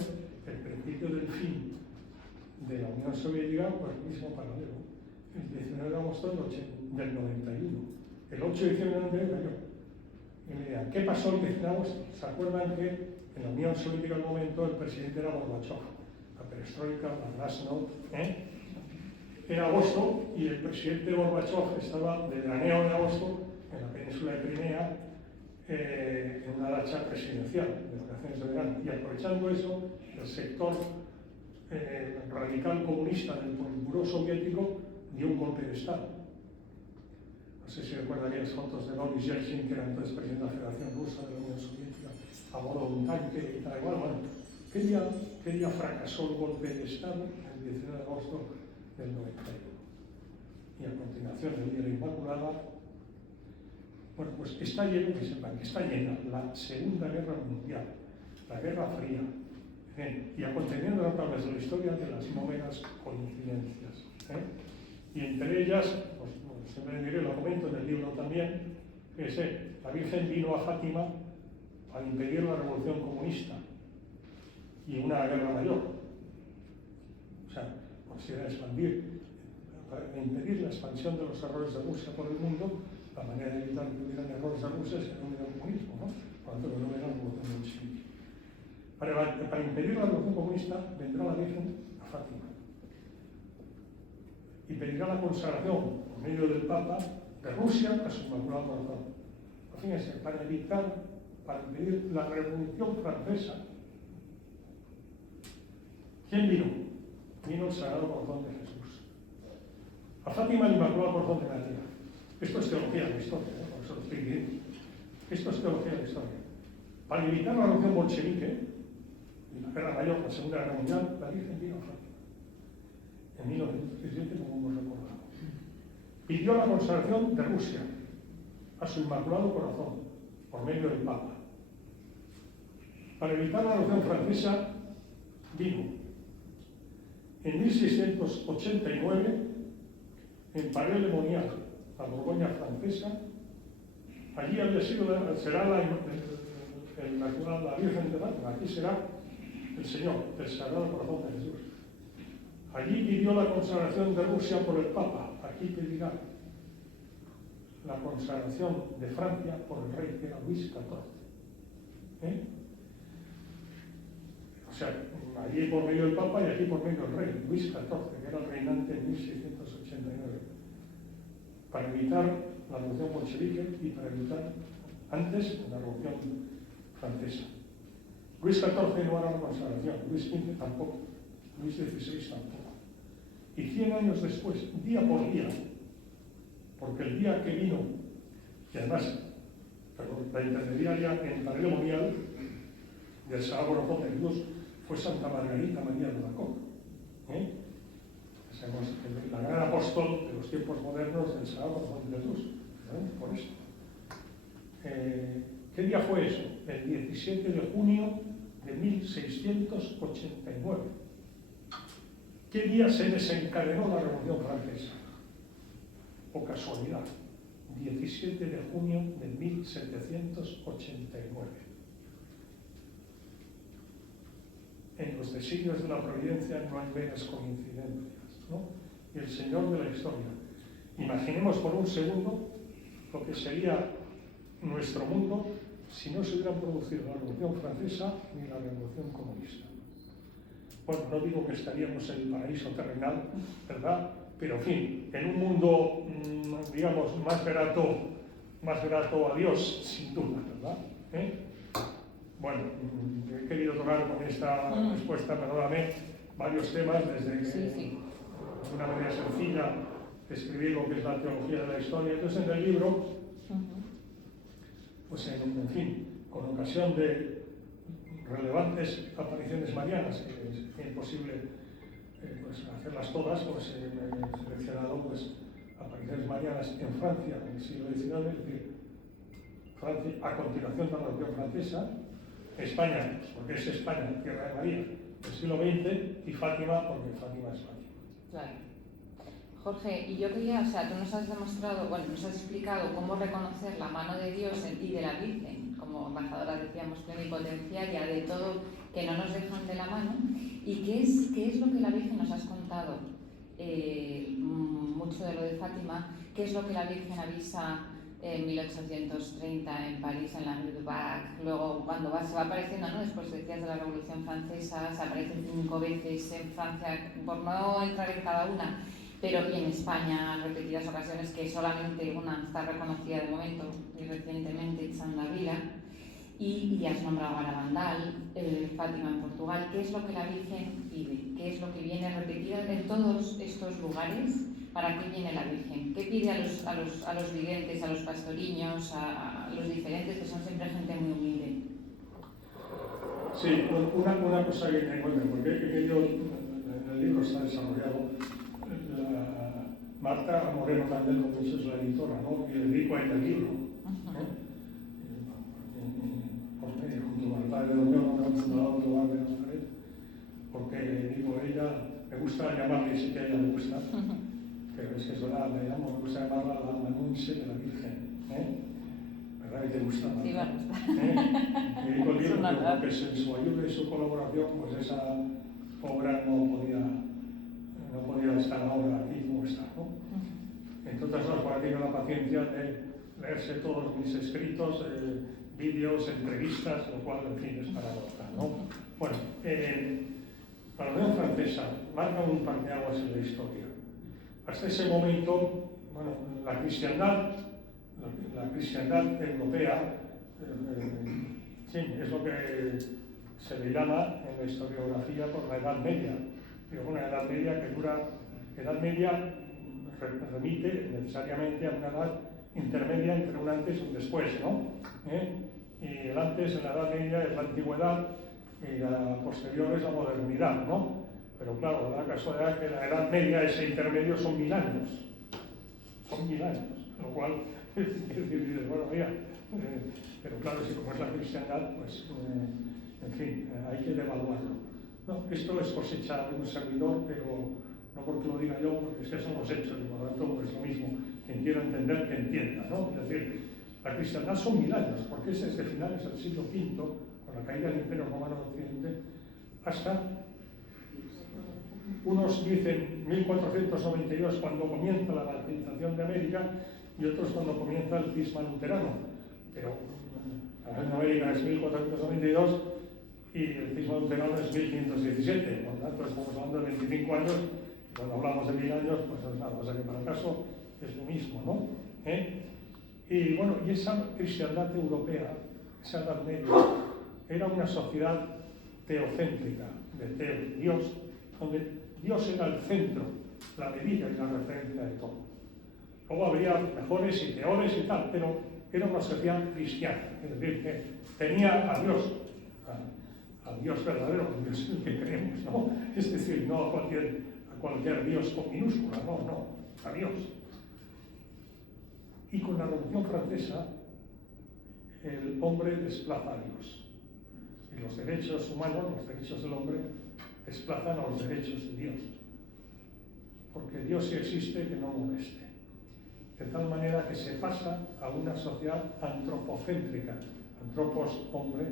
el principio del fin de la Unión Soviética, pues el mismo paralelo. El 19 de agosto del 91. El 8 de diciembre del 91 cayó. Y me dirán, ¿qué pasó el 19 de agosto? ¿Se acuerdan que en la Unión Soviética en el momento el presidente era Gorbachev? La perestroika, la glasnost, Era agosto y el presidente Gorbachev estaba de veraneo de agosto en la península de Crimea, en una dacha presidencial de vacaciones de verano. Y aprovechando eso, el sector radical comunista del Politburó soviético dio un golpe de Estado. No sé si recuerdan aquellas fotos de Boris Yeltsin, que era entonces presidente de la Federación Rusa de la Unión Soviética, a bordo de un tanque y tal igual. Bueno, ¿qué día fracasó el golpe de Estado? El 19 de agosto del 91. Y a continuación el día de la Inmaculada. Bueno, pues está lleno, que sepan, que está llena la Segunda Guerra Mundial, la Guerra Fría, y aconteciendo a través de la historia de las novenas coincidencias. Y entre ellas, pues siempre diré, lo comento en el libro también, que es la Virgen vino a Fátima para impedir la revolución comunista y una guerra mayor. considera expandir, para impedir la expansión de los errores de Rusia por el mundo. La manera de evitar que hubieran errores de Rusia es que no hubiera comunismo, ¿no? Por lo tanto, que no hubiera revolución bolchevique. Para impedir la revolución comunista vendrá la Virgen a Fátima y pedirá la consagración por medio del Papa de Rusia a su Inmaculado Corazón. Fíjense, para impedir la Revolución Francesa. ¿Quién vino? Vino el Sagrado Corazón de Jesús. A Fátima, el Inmaculado Corazón de María. Esto es teología de la historia, ¿eh? Por eso lo estoy diciendo. Esto es teología de la historia. Para evitar la revolución bolchevique y la guerra mayor, la Segunda Guerra Mundial, la Virgen vino a Fátima. En 1917, como hemos recordado. Pidió la consagración de Rusia a su Inmaculado Corazón por medio del Papa. Para evitar la revolución francesa, vino en 1689 en Paray-le-Monial, la Borgoña francesa. Allí había sido, será la Virgen de Fátima, aquí será el Señor, el Sagrado Corazón de Jesús. Allí pidió la consagración de Rusia por el Papa, aquí pedirá la consagración de Francia por el rey, que era Luis XIV. O sea, allí por medio del Papa y aquí por medio del rey, Luis XIV, que era el reinante en 1689, para evitar la revolución bolchevique y para evitar antes la revolución francesa. Luis XIV no hará la consagración, Luis XV tampoco, Luis XVI tampoco. Y 100 años después, día por día, porque el día que vino, y además, la intermediaria en Paray-le-Monial del Sagrado Corazón de Jesús fue Santa Margarita María de Alacoque, la gran apóstol de los tiempos modernos del Sagrado Corazón de Jesús, por esto. ¿Qué día fue eso? El 17 de junio de 1689. ¿Qué día se desencadenó la Revolución Francesa? O casualidad, 17 de junio de 1789. En los designios de la providencia no hay meras coincidencias, ¿no? Y el Señor de la historia. Imaginemos por un segundo lo que sería nuestro mundo si no se hubieran producido la Revolución Francesa ni la Revolución Comunista. Bueno, no digo que estaríamos en el paraíso terrenal, ¿verdad? Pero en fin, en un mundo, digamos, más grato a Dios, sin duda, ¿verdad? Bueno, he querido tocar con esta respuesta, perdóname, varios temas, desde que, de una manera sencilla, escribir lo que es la teología de la historia. Entonces, en el libro, pues en fin, con ocasión de relevantes apariciones marianas, que es imposible pues, hacerlas todas, pues he seleccionado pues, apariciones marianas en Francia en el siglo XIX, es decir, Francia a continuación de la Revolución Francesa, España, pues, porque es España, tierra de María, del siglo XX, y Fátima, porque Fátima es Fátima. Claro. Jorge, y yo quería, o sea, tú nos has demostrado, bueno, nos has explicado cómo reconocer la mano de Dios y de la Virgen, como embajadora decíamos plenipotenciaria de todo, que no nos dejan de la mano. ¿Y qué es lo que la Virgen nos has contado? Mucho de lo de Fátima. ¿Qué es lo que la Virgen avisa en 1830 en París, en la Rue du Bac? Luego, cuando se va apareciendo, ¿no? Después decías de la Revolución Francesa, se aparece 5 veces en Francia, por no entrar en cada una, pero y en España en repetidas ocasiones, que solamente una está reconocida de momento y recientemente, Santa Vila, y has nombrado Garabandal, Fátima en Portugal. ¿Qué es lo que la Virgen pide? ¿Qué es lo que viene repetido en todos estos lugares? ¿Para qué viene la Virgen? ¿Qué pide a los videntes, a los pastoriños, a los diferentes, que son siempre gente muy humilde? Sí, una cosa que me encuentro, porque yo, en el libro está desarrollado, Marta Moreno Candel, como es la editora, ¿no? Y le dedico a este libro, junto con el padre de Unión, un fundador global de Nazaret, porque digo, ella, me gusta llamarle, sí que a ella le gusta, pero es que es verdad, me gusta llamarla la Nunce de la Virgen, ¿verdad que te gusta? Sí, bueno. Y digo el libro, porque en su ayuda y su colaboración, pues esa obra no podía no podía estar ahora aquí como está, ¿no? Entonces, no, para tener la paciencia de leerse todos mis escritos, vídeos, entrevistas, lo cual, en fin, es para notar, ¿no? Bueno, la Revolución Francesa marca un parteaguas en la historia. Hasta ese momento, bueno, la cristiandad europea, sí, es lo que se le llama en la historiografía por la Edad Media. Digo, una Edad Media que dura, Edad Media remite necesariamente a una edad intermedia entre un antes y un después, ¿no? Y el antes en la Edad Media es la antigüedad y la posterior es la modernidad, ¿no? Pero claro, da la casualidad que la Edad Media, ese intermedio, son 1000 años. Son 1000 años, lo cual, bueno, mira, pero claro, si como es la cristiandad, pues, en fin, hay que devaluarlo. No, esto es cosecha de un servidor, pero no porque lo diga yo, porque es que son los hechos, y por lo tanto es lo mismo. Quien quiera entender, que entienda, ¿no? Es decir, la cristiandad son 1000 años, porque es desde finales del siglo V, con la caída del Imperio Romano de Occidente, hasta unos dicen 1492 cuando comienza la evangelización de América y otros cuando comienza el cisma luterano. Pero en América es 1492 y el cisma luterano es 1517, por lo tanto estamos hablando de 25 años. Cuando hablamos de 1000 años, pues es nada, o sea que para el caso es lo mismo, ¿no? Y bueno, y esa cristiandad europea, esa Edad Media, era una sociedad teocéntrica, de teo, Dios, donde Dios era el centro, la medida y la referencia de todo. Luego habría mejores y peores y tal, pero era una sociedad cristiana, es decir, que tenía a Dios, al Dios verdadero, al Dios en el que creemos, ¿no? Es decir, no a cualquier Dios con minúscula, no, a Dios. Y con la Revolución Francesa, el hombre desplaza a Dios. Y los derechos humanos, los derechos del hombre, desplazan a los derechos de Dios. Porque Dios sí existe, que no moleste. De tal manera que se pasa a una sociedad antropocéntrica. Antropos, hombre,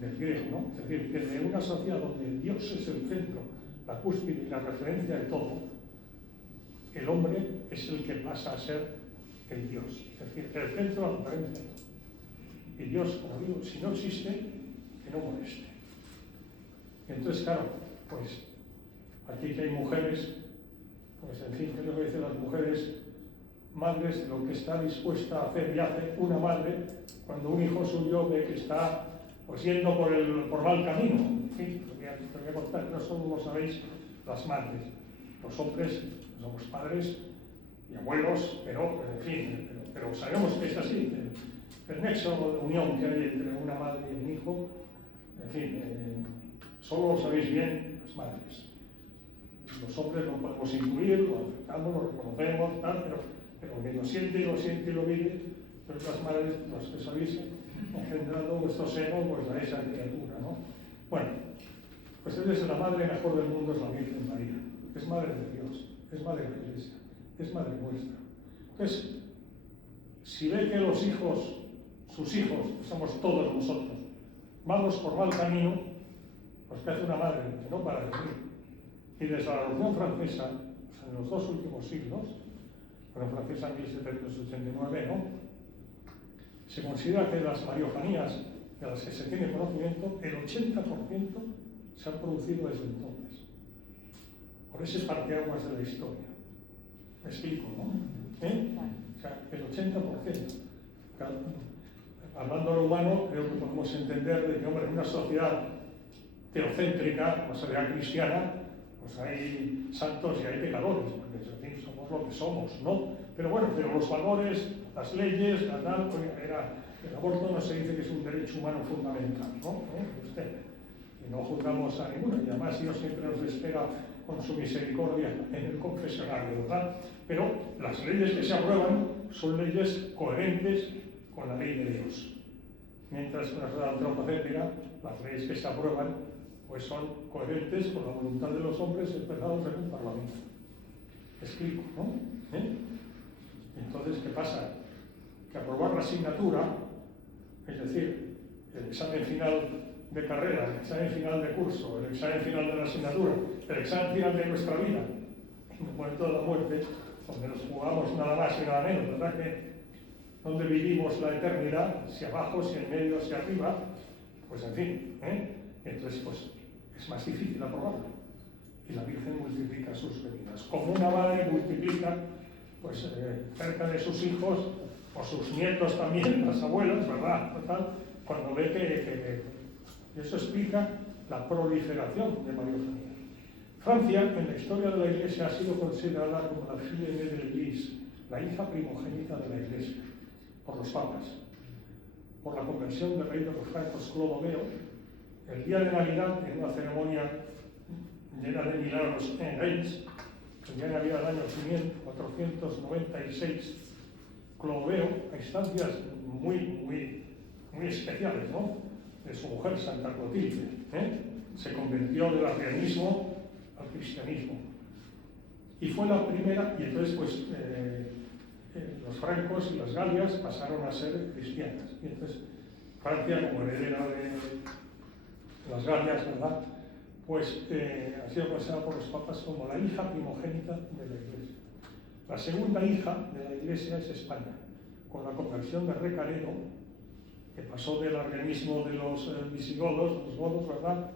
del griego, ¿no? Es decir, que de una sociedad donde Dios es el centro, la cúspide y la referencia de todo, el hombre es el que pasa a ser el Dios. Es decir, el centro, la referencia de todo. Y Dios, como digo, si no existe, que no moleste. Entonces, claro, pues aquí que hay mujeres, pues en fin, ¿qué es lo que dicen las mujeres? Madres, de lo que está dispuesta a hacer y hace una madre cuando un hijo suyo ve que está pues yendo por mal camino. En fin, lo voy a contar, no solo lo sabéis las madres, los hombres somos padres y abuelos, pero en fin, pero sabemos que es así, el nexo de unión que hay entre una madre y un hijo, en fin, solo lo sabéis bien las madres. Los hombres lo podemos incluir, lo aceptamos, lo reconocemos, tal, pero quien lo siente y lo vive, pero las madres, las que sabéis, engendrando vuestro seno, pues a esa criatura, ¿no? Bueno, pues él es la madre mejor del mundo, es la Virgen María. Es madre de Dios, es madre de la Iglesia, es madre nuestra. Entonces, si ve que los hijos, sus hijos, que somos todos nosotros, vamos por mal camino, pues que hace una madre, que no para de decir. Y desde la Revolución Francesa, pues en los 2 últimos siglos, la francesa en 1789, ¿no? Se considera que de las mariofanías de las que se tiene conocimiento, el 80% se han producido desde entonces. Por ese parteaguas de la historia. Me explico, ¿no? O sea, el 80%. Claro, hablando de lo humano, creo que podemos entender de que, hombre, en una sociedad teocéntrica, una sociedad cristiana, pues hay santos y hay pecadores, porque en fin, somos lo que somos, ¿no? Pero bueno, pero los valores, las leyes, la tal, pues el aborto no se dice que es un derecho humano fundamental, ¿no? Y no juzgamos a ninguno, y además Dios siempre nos espera con su misericordia en el confesionario, ¿verdad? Pero las leyes que se aprueban son leyes coherentes con la ley de Dios. Mientras que en la sociedad antropocéntrica, las leyes que se aprueban pues son coherentes con la voluntad de los hombres empezados en un parlamento. Explico, ¿no? Entonces, ¿qué pasa? Que aprobar la asignatura, es decir, el examen final de carrera, el examen final de curso, el examen final de la asignatura, el examen final de nuestra vida, en el momento de la muerte, donde nos jugamos nada más y nada menos, ¿verdad? Que donde vivimos la eternidad, si abajo, si en medio, si arriba, pues en fin, entonces pues es más difícil aprobarlo. Y la Virgen multiplica sus venidas. Como una madre multiplica pues cerca de sus hijos o sus nietos también, las abuelas, ¿verdad? Total, cuando ve que eso explica la proliferación de Mariofanía. Francia, en la historia de la Iglesia, ha sido considerada como la fille de l'Église, la hija primogénita de la Iglesia, por los papas, por la conversión del rey de los francos Clodoveo, el día de Navidad, en una ceremonia llena de milagros en Reims, el día de Navidad del año 1496, Clodoveo, a instancias muy especiales, ¿no?, de su mujer, Santa Clotilde, se convirtió del arrianismo al cristianismo. Y fue la primera, y entonces pues los francos y las Galias pasaron a ser cristianas. Y entonces Francia, como heredera de las Galias, ¿verdad?, pues ha sido considerada por los papas como la hija primogénita de la Iglesia. La segunda hija de la Iglesia es España, con la conversión de Recaredo, que pasó del arrianismo de los visigodos, los godos, ¿verdad?,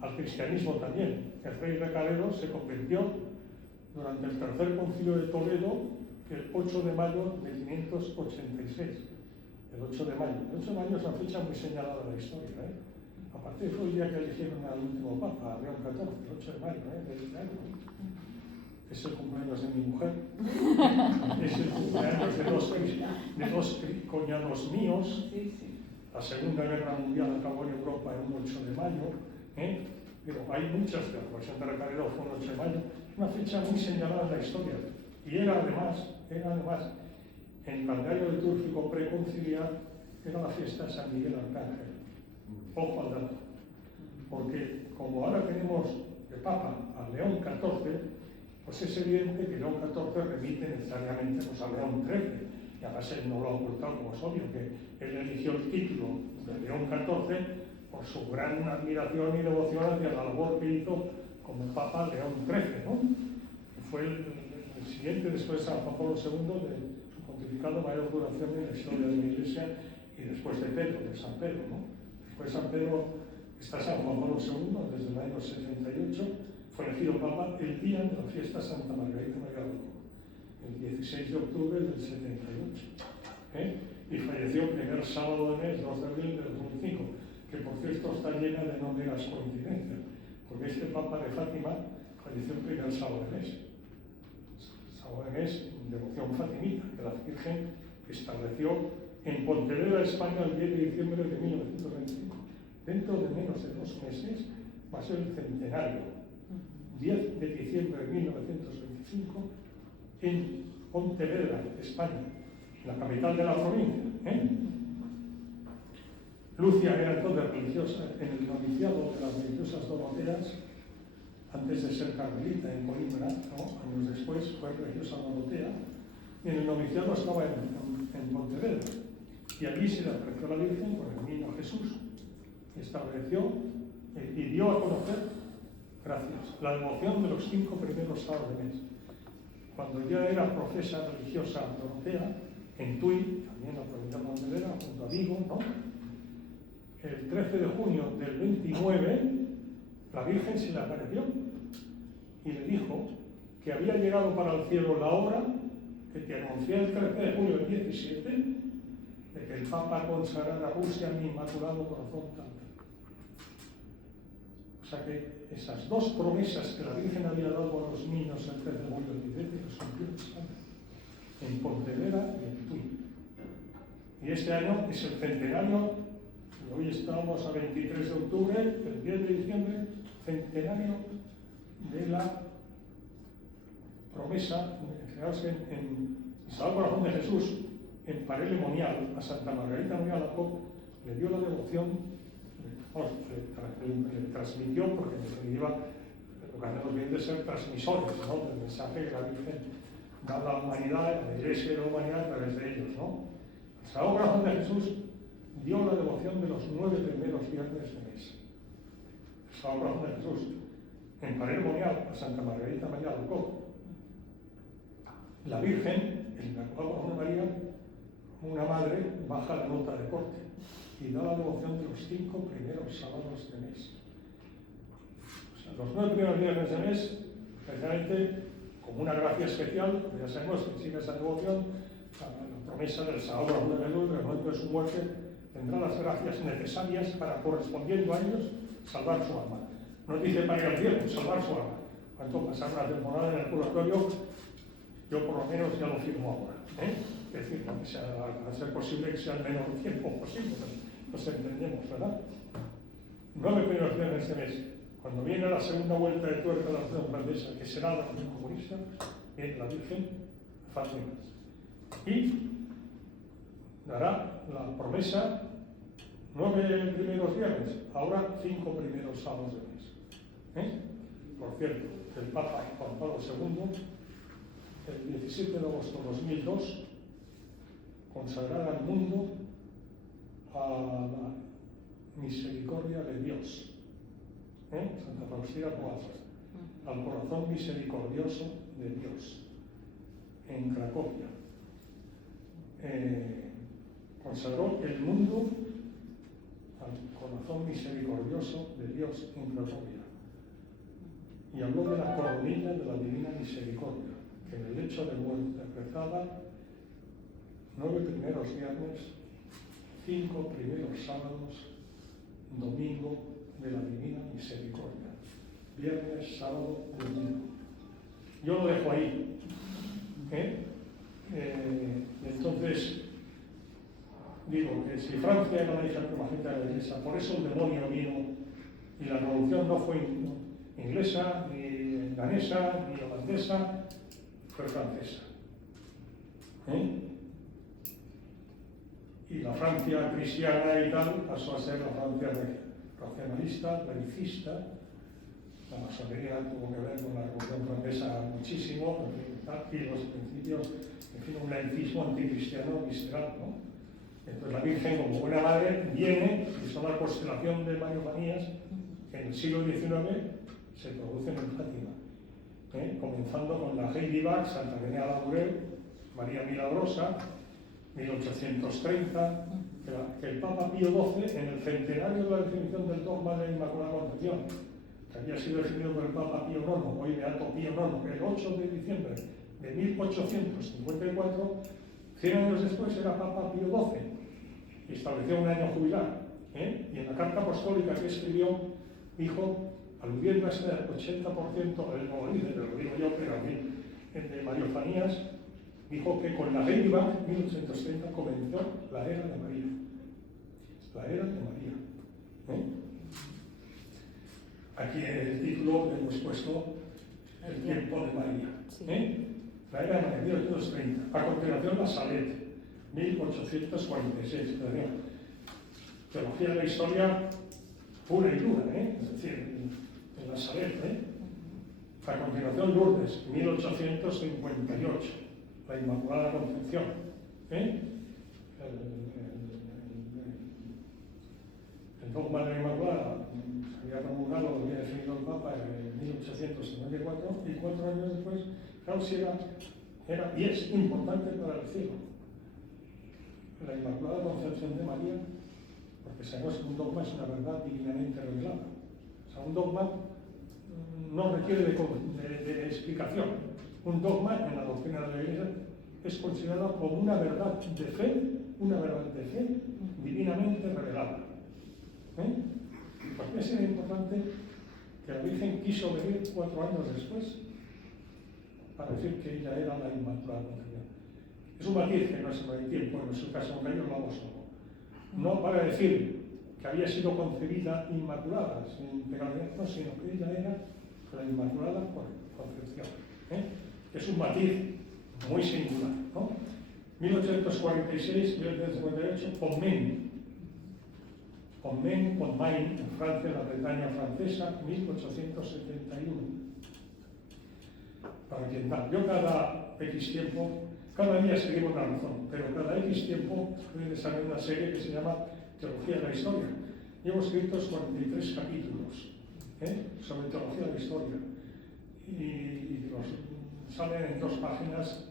al cristianismo también. El rey Recaredo se convirtió durante el tercer concilio de Toledo el 8 de mayo de 586. El 8 de mayo. El 8 de mayo es una fecha muy señalada de la historia, Aparte fue el día que eligieron al último papa, a León XIV, el 8 de mayo de este año. Es el cumpleaños de mi mujer. Es el cumpleaños de dos cuñados míos. La Segunda Guerra Mundial acabó en Europa en un 8 de mayo. Pero hay muchas, la conversión de Recaredo fue un 8 de mayo. Una fecha muy señalada en la historia. Y era además, en el calendario litúrgico preconciliar, era la fiesta de San Miguel Arcángel. Ojo al dato. Porque como ahora tenemos de Papa a León XIV, pues es evidente que León XIV remite necesariamente pues, a León XIII. Y además él no lo ha ocultado, como es obvio, que él eligió el título de León XIV por su gran admiración y devoción hacia la labor que hizo como Papa León XIII, ¿no? Que fue el siguiente, después de San Juan Pablo II, de su pontificado mayor duración en la historia de la Iglesia, y después de Pedro, de San Pedro, ¿no? Después de San Pedro está San Juan Pablo II, desde el año 78, fue elegido Papa el día de la fiesta Santa Margarita María Alacoque, el 16 de octubre del 78. Y falleció el primer sábado de mes, 2 de abril del 2005, que por cierto está llena de no meras coincidencias, porque este Papa de Fátima falleció el primer sábado de mes. Sábado de mes, devoción fatimita, que la Virgen estableció en Pontevedra, España, el 10 de diciembre de 1925. Dentro de menos de 2 meses va a ser el centenario. 10 de diciembre de 1925 en Pontevedra, España, la capital de la provincia. Lucia era entonces religiosa en el noviciado de las religiosas doroteas, antes de ser carmelita en Coimbra, años después fue religiosa dorotea, y en el noviciado estaba en Pontevedra. Y allí se le apareció la Virgen con el niño Jesús, y estableció y dio a conocer, gracias, la devoción de los 5 primeros sábados de mes. Cuando ya era profesa religiosa dorotea, en Tui, también la provincia de Pontevedra, junto a Vigo, ¿no? El 13 de junio del 29, la Virgen se le apareció y le dijo que había llegado para el cielo la hora que te anuncié el 13 de junio del 17, de que el Papa consagrara a Rusia a mi inmaculado corazón tanto. O sea que esas 2 promesas que la Virgen había dado a los niños el 13 de junio del 17 los cumplió en España, en Pontevedra y en Tui. Y este año es el centenario, hoy estamos a 23 de octubre, el 10 de diciembre, centenario de la promesa, fijaos en Sagrado Corazón de Jesús, en Parelle Monial, a Santa Margarita María Alacoque, le dio la devoción, le transmitió, porque en definitiva lo que hacemos bien de ser transmisores, ¿no?, del mensaje que la Virgen da a la humanidad, a la Iglesia y la humanidad a través de ellos, ¿no? El Sagrado Corazón de Jesús dio la devoción de los 9 primeros viernes de mes. Estaba Corazón de Jesús. En Parero Monial, a Santa Margarita María del Coco. La Virgen, el Inmaculado Corazón de María, una madre, baja la nota de corte y da la devoción de los 5 primeros sábados de mes. O sea, los 9 primeros viernes de mes, precisamente, como una gracia especial, ya sabemos que sigue esa devoción, la promesa del Salvador de Jesús, del momento de su muerte, tendrá las gracias necesarias para, correspondiendo a ellos, salvar su alma. Nos dice para ir al cielo, salvar su alma. Cuanto pasar una temporada en el purgatorio, yo por lo menos ya lo firmo ahora. Es decir, aunque sea, a ser posible que sea el menor tiempo posible, nos entendemos, ¿verdad? 9 primeros viernes de mes. Cuando viene la segunda vuelta de tuerca de la Revolución Francesa, que será la Revolución Comunista, viene la Virgen Fátima y dará la promesa 9 primeros viernes, ahora 5 primeros sábados de mes. Por cierto, el Papa Juan Pablo II, el 17 de agosto de 2002, consagrará al mundo a la misericordia de Dios. Santa Faustina Kowalska, al corazón misericordioso de Dios, en Cracovia. Consagró el mundo al corazón misericordioso de Dios en Cracovia. Y habló de la coronilla de la Divina Misericordia, que en el lecho de muerte rezaba 9 primeros viernes, 5 primeros sábados, domingo de la Divina Misericordia. Viernes, sábado, domingo. Yo lo dejo ahí. Entonces, digo que si Francia era la hija primogénita de la Iglesia, por eso el demonio vino y la revolución no fue inglesa, ni danesa, ni holandesa, fue francesa. Y la Francia cristiana y tal pasó a ser la Francia racionalista, laicista. La masonería tuvo que ver con la Revolución Francesa muchísimo, y los principios, en fin, un laicismo anticristiano visceral, ¿no? Entonces la Virgen, como buena madre, viene, y son la constelación de Mariofanías que en el siglo XIX se producen en Fátima, comenzando con la Heidi Bach, Santa Venea Laurel, María Milagrosa, 1830, que el Papa Pío XII, en el centenario de la definición del dogma de la Inmaculada Concepción, que había sido definido por el Papa Pío IX, hoy Beato Pío IX, el 8 de diciembre de 1854, 100 años después era Papa Pío XII, y estableció un año jubilar. Y en la carta apostólica que escribió, dijo, aludiendo a ese 80%, él no lo dice, pero lo digo yo, pero a mí, de Mariofanías, dijo que con la Ley de Bach, 1830, comenzó la era de María. La era de María. Aquí en el título hemos puesto el tiempo de María. La era de María, 1830. A continuación, la Salet, 1846. Teología de la historia pura y dura, es decir, en la Salet. A continuación, Lourdes, 1858. La Inmaculada Concepción. El dogma de la Inmaculada se había promulgado, lo había definido el Papa en 1854, y 4 años después, claro, si era y es importante para el cielo. La Inmaculada Concepción de María, porque sabemos que un dogma es una verdad divinamente revelada. O sea, un dogma no requiere de explicación. Un dogma en la doctrina de la Iglesia es considerado como una verdad de fe divinamente revelada. ¿Por qué es importante que la Virgen quiso venir 4 años después para decir que ella era la Inmaculada Concepción? Es un matiz que no es el tiempo, en nuestro caso, aunque ellos lo vamos no para decir que había sido concebida inmaculada, sin pecado, sino que ella era la Inmaculada Concepción. Es un matiz muy singular, ¿no? 1846, 1858, Pontmain, en Francia, en la Bretaña francesa, 1871. Para quien da. Yo cada X tiempo, cada día seguimos una razón, pero cada X tiempo estoy desarrollando una serie que se llama Teología de la Historia. Llevo escritos 43 capítulos sobre teología de la historia y los salen en 2 páginas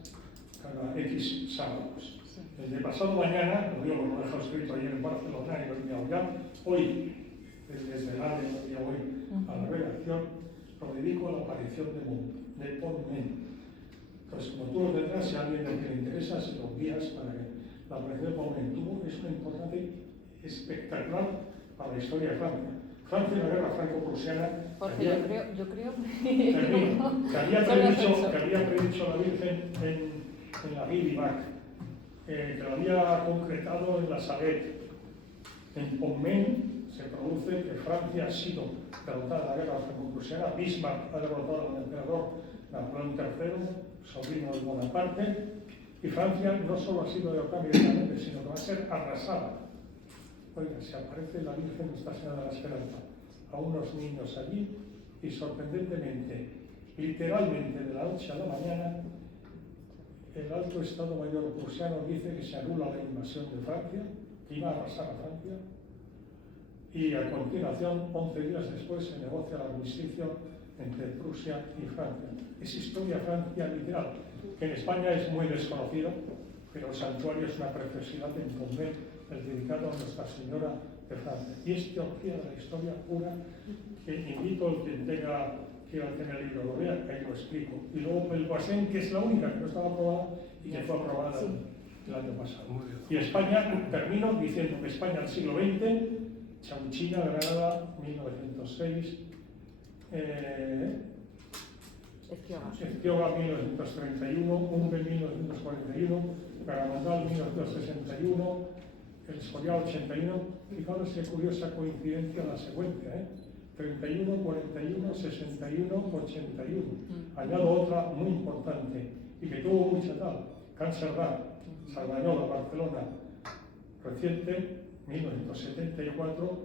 cada X sábados. El de pasado mañana, lo digo porque lo he dejado escrito ayer en Barcelona y lo he enviado ya, hoy, desde el área lo envío hoy a la redacción, lo dedico a la aparición de Pontmen. Entonces, como tú lo tendrás, si a alguien que le interesa, se lo envías para que la aparición de Pontmen es una importante, espectacular para la historia de Francia. Francia en la guerra franco-prusiana. Porque yo creo que había predicho la Virgen en la Vidivac, que lo había concretado en la Salet. En Pontmen se produce que Francia ha sido derrotada en la guerra franco-prusiana. Bismarck ha derrotado al emperador Napoleón III, sobrino de Bonaparte, y Francia no solo ha sido derrotada militarmente, sino que va a ser arrasada. Oiga, se aparece la Virgen Nuestra Señora de la Esperanza a unos niños allí y sorprendentemente, literalmente de la noche a la mañana, el alto Estado Mayor prusiano dice que se anula la invasión de Francia, que iba a arrasar a Francia, y a continuación, 11 días después, se negocia el armisticio entre Prusia y Francia. Es historia Francia literal, que en España es muy desconocido, pero el santuario es una preciosidad en Pontmen, el dedicado a Nuestra Señora de Francia. Y es teología de la historia pura, que invito al que quiera tener el libro, lo vea, ahí lo explico. Y luego el Poisson, que es la única que no estaba aprobada y que fue aprobada el año pasado. Y España, termino diciendo que España del siglo XX, Chauchina, Granada, 1906, Ezquioga 1931, Umbe 1941, Garabandal 1961, El Escorial 81. Fijaros qué curiosa coincidencia la secuencia, 31, 41, 61, 81. Añado otra muy importante y que tuvo mucha tal, Can Cerdà, Sardañola, Barcelona, reciente, 1974,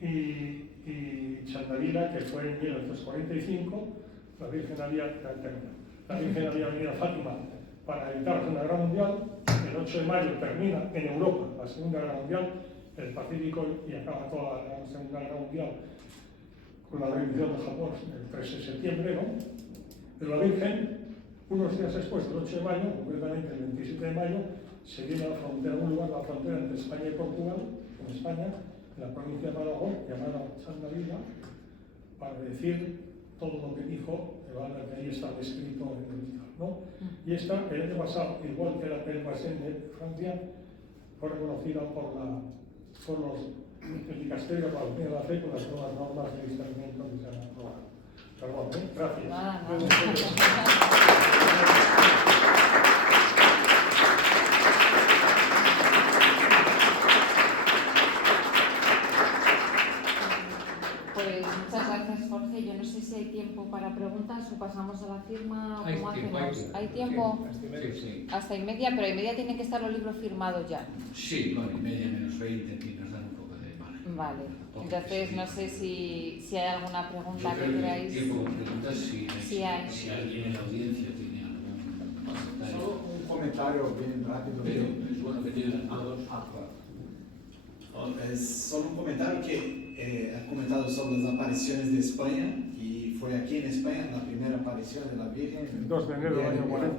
y Chandavila, que fue en 1945. La Virgen había venido a Fátima para evitar la Segunda Guerra Mundial. El 8 de mayo termina en Europa la Segunda Guerra Mundial, el Pacífico, y acaba toda la Segunda Guerra Mundial con la rendición de Japón el 3 de septiembre, ¿no? Pero la Virgen, unos días después del 8 de mayo, concretamente el 27 de mayo, se viene a la frontera, un lugar, la frontera entre España y Portugal, en España, en la provincia de Malagón, llamada Chandavila, para decir todo lo que dijo, que ahí está escrito en el libro, ¿no? Y esta, el año pasado, igual que la del Poisson de Francia, fue reconocida por el Dicasterio para la Fe con las nuevas normas de discernimiento que se han aprobado. Perdón, gracias. Nada. Pues muchas gracias, Jorge. Yo no sé si hay tiempo para preguntas o pasamos a la firma. ¿Cómo hacemos? ¿Hay tiempo? Sí. Hasta y media, pero y media tienen que estar los libros firmados ya. Sí, bueno, y media menos 20, y nos dan un poco de margen. Vale. Entonces, no sé si hay alguna pregunta Yo que creo que queráis. tiempo de preguntas Sí hay. si alguien en la audiencia tiene algún comentario. Solo un comentario bien rápido. Pero es bueno que tienen todos. Solo un comentario que ha comentado sobre las apariciones de España, y fue aquí en España la primera aparición de la Virgen. El 2 de enero del año 40.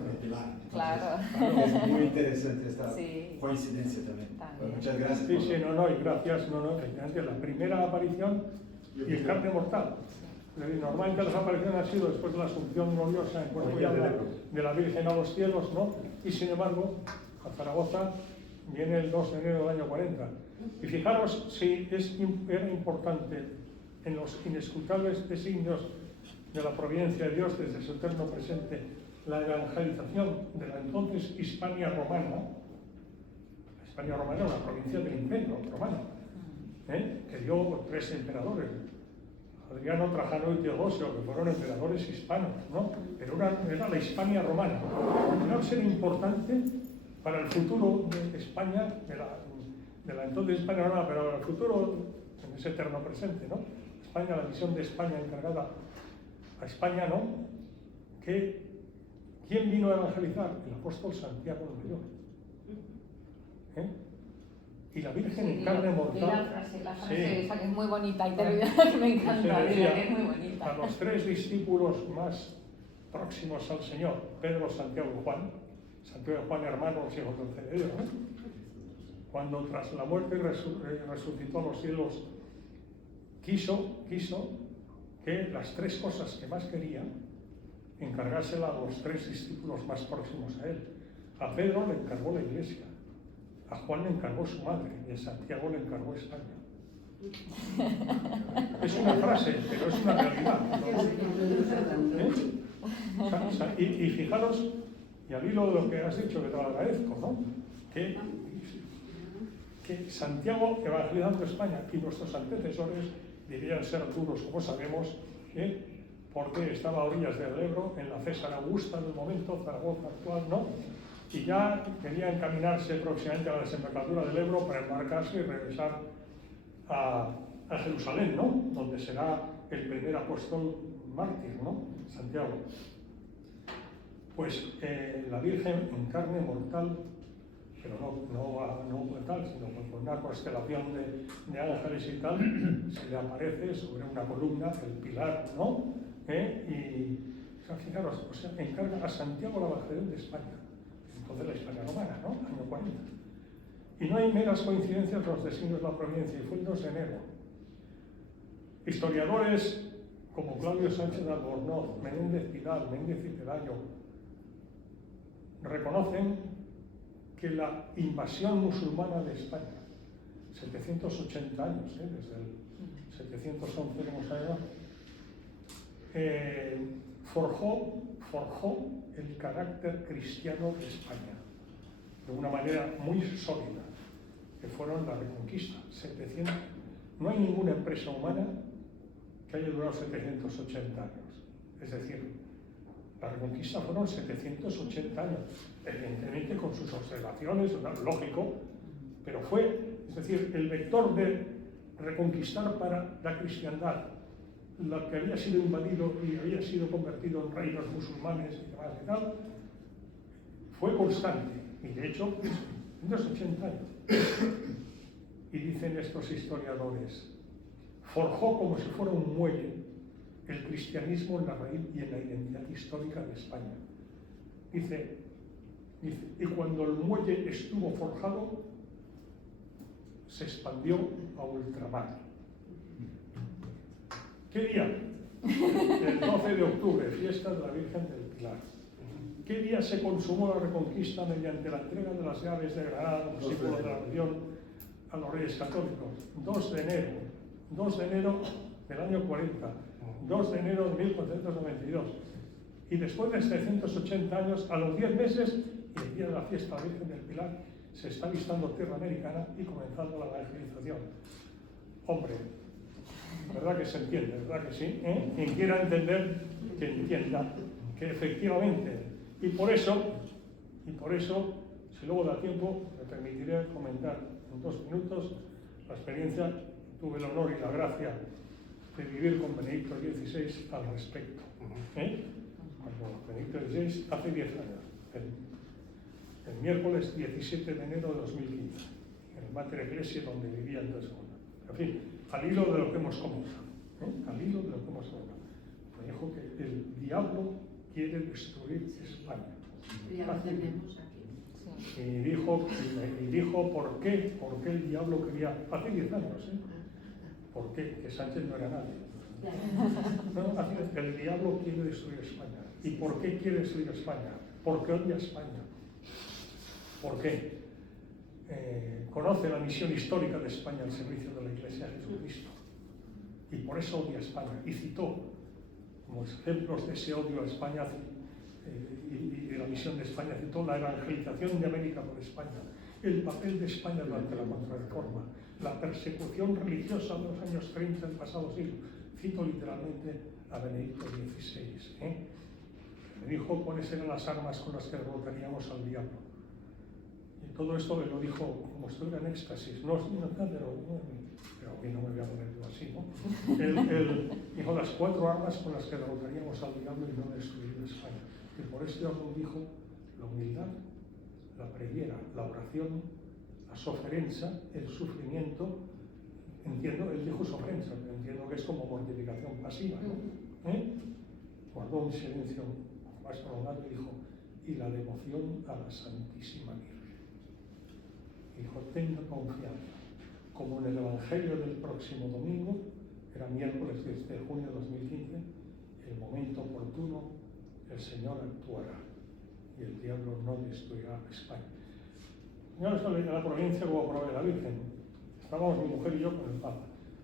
Claro. Es muy interesante esta Sí. coincidencia también. También. Muchas gracias. Sí, y gracias, efectivamente, la primera aparición y el carne mortal. Es decir, normalmente las apariciones han sido después de la Asunción gloriosa en Puerto Llano de la Virgen a los cielos, ¿no? Y sin embargo, a Zaragoza viene el 2 de enero del año 40. Y fijaros si era importante en los inescrutables designios de la providencia de Dios desde su eterno presente, la evangelización de la entonces Hispania romana. La Hispania romana era una provincia del Imperio romano, que dio 3 emperadores, Adriano, Trajano y Teodosio, que fueron emperadores hispanos, ¿no? Pero era la Hispania romana. Era importante para el futuro de España, de la entonces España romana, pero el futuro en ese eterno presente, ¿no? España, la misión de España encargada a España, ¿no? ¿Quién vino a evangelizar? El apóstol Santiago el Mayor. y la Virgen en Sí, carne la mortal. frase Sí. esa que es muy bonita y termina que me encanta, Se decía que es muy bonita. a los 3 discípulos más próximos al Señor, Pedro, Santiago y Juan, Santiago y Juan hermanos, hijos del Cedillo, ¿no? Cuando tras la muerte resucitó a los cielos, quiso que las 3 cosas que más quería, encargársela a los 3 discípulos más próximos a él. A Pedro le encargó la iglesia, a Juan le encargó su madre y a Santiago le encargó España. Es una frase, pero es una realidad, ¿no? ¿Eh? Y fijaros, y al hilo de lo que has dicho, que te lo agradezco, ¿no? Que Santiago, evangelizando España, y nuestros antecesores debían ser duros, como sabemos, porque estaba a orillas del Ebro, en la César Augusta del momento, Zaragoza actual, ¿no? Y ya quería encaminarse próximamente a la desembocadura del Ebro para embarcarse y regresar a Jerusalén, ¿no? Donde será el primer apóstol mártir, ¿no? Santiago. Pues la Virgen en carne mortal, pero no mortal, sino con una constelación de ángeles y tal, se le aparece sobre una columna, el pilar, ¿no? Y o sea, fijaros, o sea, encarga a Santiago la evangelización de España, entonces la España romana, ¿no? Año 40. Y no hay meras coincidencias los designios de la providencia, y fue el 2 de enero. Historiadores como Claudio Sánchez de Albornoz, Menéndez Pidal, Méndez y Pelayo, reconocen que la invasión musulmana de España, 780 años, desde el 711 que hemos hablado, forjó el carácter cristiano de España de una manera muy sólida, que fueron la Reconquista. 700, no hay ninguna empresa humana que haya durado 780 años. Es decir, la Reconquista fueron 780 años, evidentemente con sus observaciones, lógico, pero fue, es decir, el vector de reconquistar para la cristiandad, la que había sido invadido y había sido convertido en reinos musulmanes y demás y tal, fue constante, y de hecho, 180 años. Y dicen estos historiadores, forjó como si fuera un muelle el cristianismo en la raíz y en la identidad histórica de España. Dice, y cuando el muelle estuvo forjado, se expandió a ultramar. ¿Qué día? El 12 de octubre, fiesta de la Virgen del Pilar. ¿Qué día se consumó la Reconquista mediante la entrega de las llaves de Granada como símbolo de la nación a los reyes católicos? 2 de enero del año 40, 2 de enero de 1492. Y después de 780 años, a los 10 meses, y el día de la fiesta de la Virgen del Pilar, se está avistando tierra americana y comenzando la evangelización. Hombre, ¿verdad que se entiende? ¿Verdad que sí? Quien quiera entender, que entienda que efectivamente, y por eso, si luego da tiempo, me permitiré comentar en 2 minutos la experiencia. Tuve el honor y la gracia de vivir con Benedicto XVI al respecto. Cuando Benedicto XVI, hace 10 años, el miércoles 17 de enero de 2015, en el Mater Ecclesiae, donde vivía entonces. En fin, al hilo de lo que hemos comentado, me dijo que el diablo quiere destruir España. Ya lo tenemos aquí. Y dijo por qué el diablo quería, hace 10 años, ¿por qué? Que Sánchez no era nadie. No, el diablo quiere destruir España. ¿Y por qué quiere destruir España? Porque odia a España. ¿Por qué? Conoce la misión histórica de España al servicio de la Iglesia de Jesucristo. Y por eso odia a España. Y citó como ejemplos de ese odio a España y de la misión de España, citó la evangelización de América por España, el papel de España durante la Contrarreforma, la persecución religiosa de los años 30 del pasado siglo. Cito literalmente a Benedicto XVI. Me dijo cuáles eran las armas con las que derrotaríamos al diablo. Y todo esto me lo dijo como si estuviera en éxtasis. Pero aquí no me voy a poner yo así, ¿no? Él dijo las 4 armas con las que derrotaríamos al diablo y no destruir España. Y por eso dijo la humildad, la preguera, la oración, la la sofferenza, el sufrimiento, entiendo, él dijo sofferenza, pero entiendo que es como mortificación pasiva, ¿no? Guardó un silencio más prolongado y dijo, y la devoción a la Santísima Virgen. Dijo, tenga confianza, como en el Evangelio del próximo domingo, era miércoles 10 de junio de 2015, el momento oportuno, el Señor actuará y el diablo no destruirá España. Yo estaba en la provincia como probé la Virgen. Estábamos mi mujer y yo con el Papa.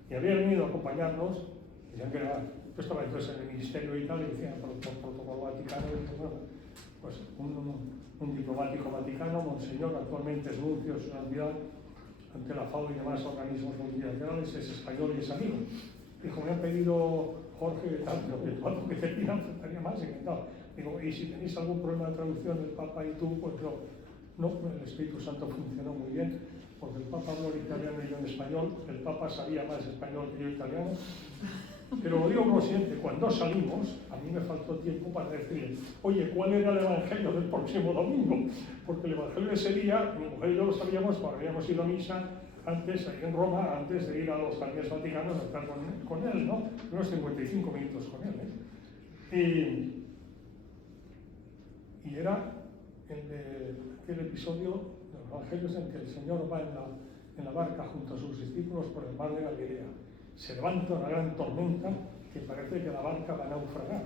Y había venido a acompañarnos, decían que era, yo estaba entonces en el Ministerio y tal, y decían por protocolo vaticano, y dije, bueno, pues un diplomático vaticano, Monseñor, actualmente es nuncio de su santidad ante la FAO y demás organismos multilaterales, es español y es amigo. Dijo, me han pedido Jorge, tal, pero que te pidan, estaría más encantado. Digo, y si tenéis algún problema de traducción del Papa y tú, pues no, el Espíritu Santo funcionó muy bien, porque el Papa habló en italiano y yo en español, el Papa sabía más español que yo italiano, pero lo digo como lo siguiente, cuando salimos, a mí me faltó tiempo para decirle, oye, ¿cuál era el Evangelio del próximo domingo? Porque el Evangelio de ese día, mi mujer y yo lo sabíamos, porque habíamos ido a misa antes, ahí en Roma, antes de ir a los jardines vaticanos a estar con él, ¿no? Unos 55 minutos con él, Y era aquel episodio de los Evangelios en que el Señor va en la barca junto a sus discípulos por el mar de Galilea. Se levanta una gran tormenta que parece que la barca va a naufragar.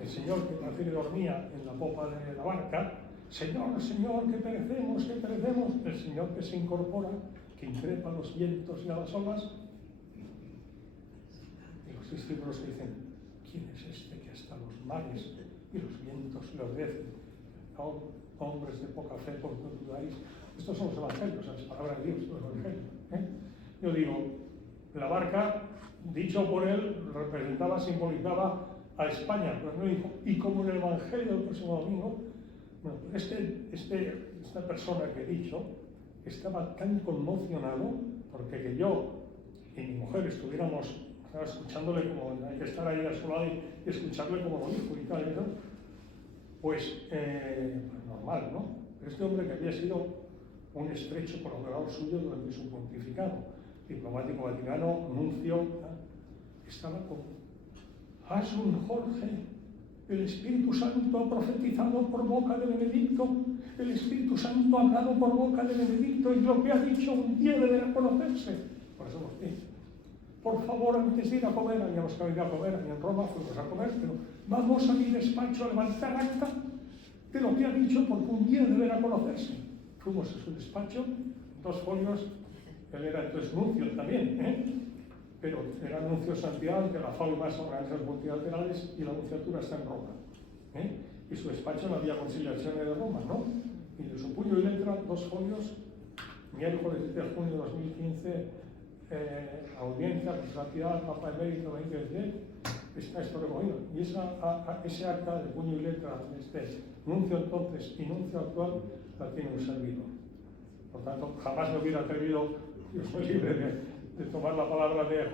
El Señor, que parece que dormía en la popa de la barca, Señor, Señor, que perecemos, que perecemos. El Señor que se incorpora, que increpa los vientos y a las olas. Y los discípulos que dicen, ¿quién es este que hasta los mares y los vientos le obedecen? Hombres de poca fe, ¿por qué dudáis? Estos son los evangelios, las palabras de Dios, los evangelios. Yo digo, la barca, dicho por él, representaba, simbolizaba a España, pero no dijo, y como en el evangelio del próximo domingo, bueno, esta persona que he dicho estaba tan conmocionado porque que yo y mi mujer estuviéramos escuchándole, como hay que estar ahí a su lado y escucharle como lo dijo y tal, ¿no? Pues normal, ¿no? Pero este hombre que había sido un estrecho colaborador suyo durante su pontificado, diplomático vaticano, nuncio, estaba con Asun Jorge, el Espíritu Santo ha profetizado por boca de Benedicto, el Espíritu Santo ha hablado por boca de Benedicto y lo que ha dicho un día debe conocerse. Por eso los dice. Por favor, antes de ir a comer, habíamos que ir a comer, aquí en Roma fuimos a comer, pero vamos a mi despacho a levantar acta de lo que ha dicho porque un día deberá conocerse. Fuimos a su despacho, 2 folios, él era entonces nuncio también, pero era nuncio de santidad de la FAO y más organismos multilaterales y la nunciatura está en Roma. Y su despacho en la Vía Conciliazione de Roma, ¿no? Y de su puño y letra, 2 folios, miércoles 7 de junio de 2015, audiencia, santidad, Papa Emérito 2010, está esto recogido. Y ese acta de puño y letra de este nuncio entonces y nuncio actual la tiene un servidor. Por tanto, jamás me hubiera atrevido, yo soy libre de tomar la palabra de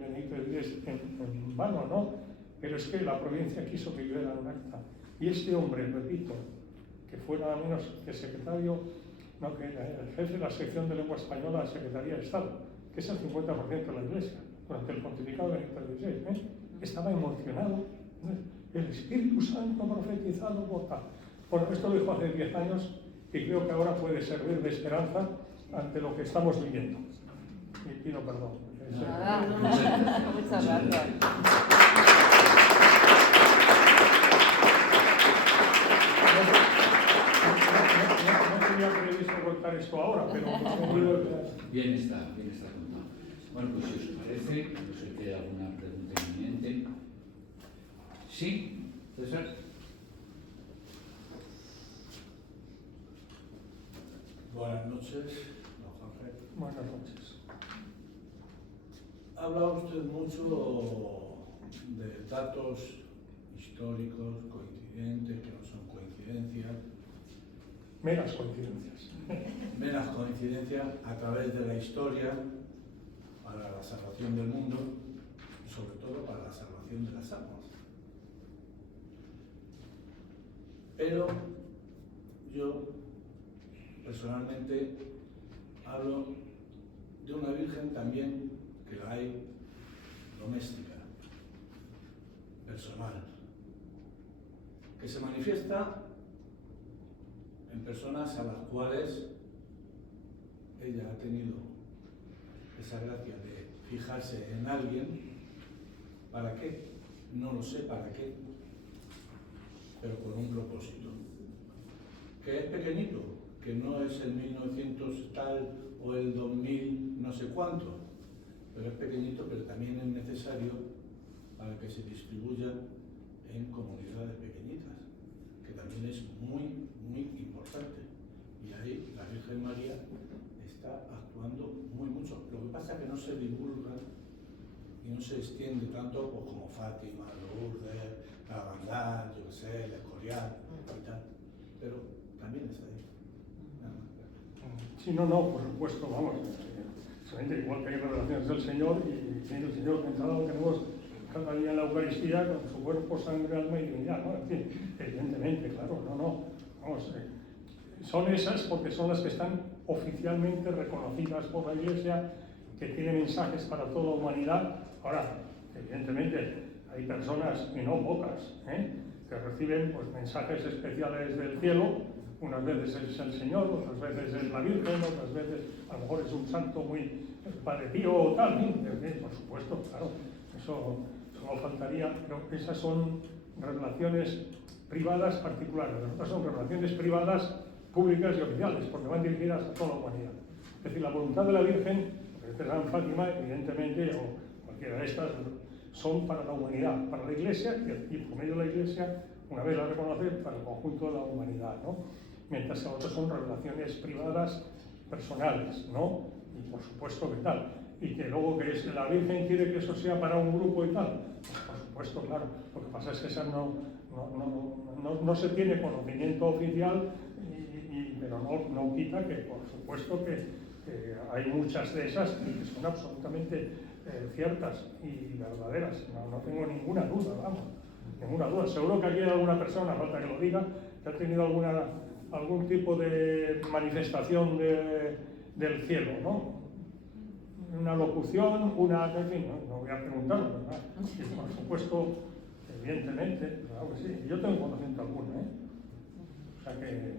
Benedicto XVI en vano, ¿no? Pero es que la provincia quiso que yo era un acta. Y este hombre, repito, que fue nada menos que secretario, no, que el jefe de la sección de lengua española de la Secretaría de Estado, que es el 50% de la Iglesia, durante el pontificado de Benedicto XVI, estaba emocionado. El Espíritu Santo profetizado por tal. Bueno, esto lo dijo hace 10 años y creo que ahora puede servir de esperanza ante lo que estamos viviendo. Y pido perdón. Muchas gracias. No tenía previsto contar esto ahora, pero bien está contado. Bueno, pues si os parece, no sé si hay alguna pregunta inminente. ¿Sí? César. Buenas noches, don Jorge. Buenas noches. Ha hablado usted mucho de datos históricos, coincidentes, que no son coincidencias. Meras coincidencias. Meras coincidencias a través de la historia para la salvación del mundo y sobre todo para la salvación de las almas. Pero yo personalmente hablo de una Virgen también que la hay doméstica, personal, que se manifiesta en personas a las cuales ella ha tenido esa gracia de fijarse en alguien. ¿Para qué? No lo sé para qué, pero con un propósito. Que es pequeñito, que no es el 1900 tal o el 2000 no sé cuánto, pero es pequeñito, pero también es necesario para que se distribuya en comunidades pequeñitas, que también es muy, muy importante. Y ahí la Virgen María está actuando muy mucho. Lo que pasa es que no se divulga y no se extiende tanto pues, como Fátima, Lourdes, Garabandal, yo qué sé, el Escorial y tal, pero también está ahí. Sí, no, por supuesto, vamos, solamente igual que hay revelaciones del Señor y el Señor pensado tenemos cada día en la Eucaristía con su cuerpo, sangre, alma y divinidad, ¿no? En fin, evidentemente, claro, vamos, son esas porque son las que están oficialmente reconocidas por la Iglesia, que tiene mensajes para toda la humanidad. Ahora, evidentemente, hay personas, y no pocas, que reciben pues, mensajes especiales del cielo. Unas veces es el Señor, otras veces es la Virgen, otras veces a lo mejor es un santo muy parecido o tal, por supuesto, claro, eso no faltaría, pero esas son revelaciones privadas particulares, las otras son revelaciones privadas públicas y oficiales, porque van dirigidas a toda la humanidad. Es decir, la voluntad de la Virgen, de San Fátima, evidentemente, o cualquiera de estas, son para la humanidad, para la Iglesia, y por medio de la Iglesia, una vez la reconoce, para el conjunto de la humanidad, ¿no? Mientras que otras son revelaciones privadas, personales, ¿no? Y por supuesto que tal. Y que luego que la Virgen quiere que eso sea para un grupo y tal. Pues por supuesto, claro. Lo que pasa es que esa no se tiene conocimiento oficial, pero no quita que, por supuesto, que hay muchas de esas que son absolutamente ciertas y verdaderas. No tengo ninguna duda, vamos. Ninguna duda. Seguro que aquí hay alguna persona, falta que lo diga, que ha tenido algún tipo de manifestación del cielo, ¿no? Una locución, en fin, no voy a preguntarlo, ¿verdad? Y por supuesto, evidentemente, claro que sí. Yo tengo conocimiento alguno, O sea que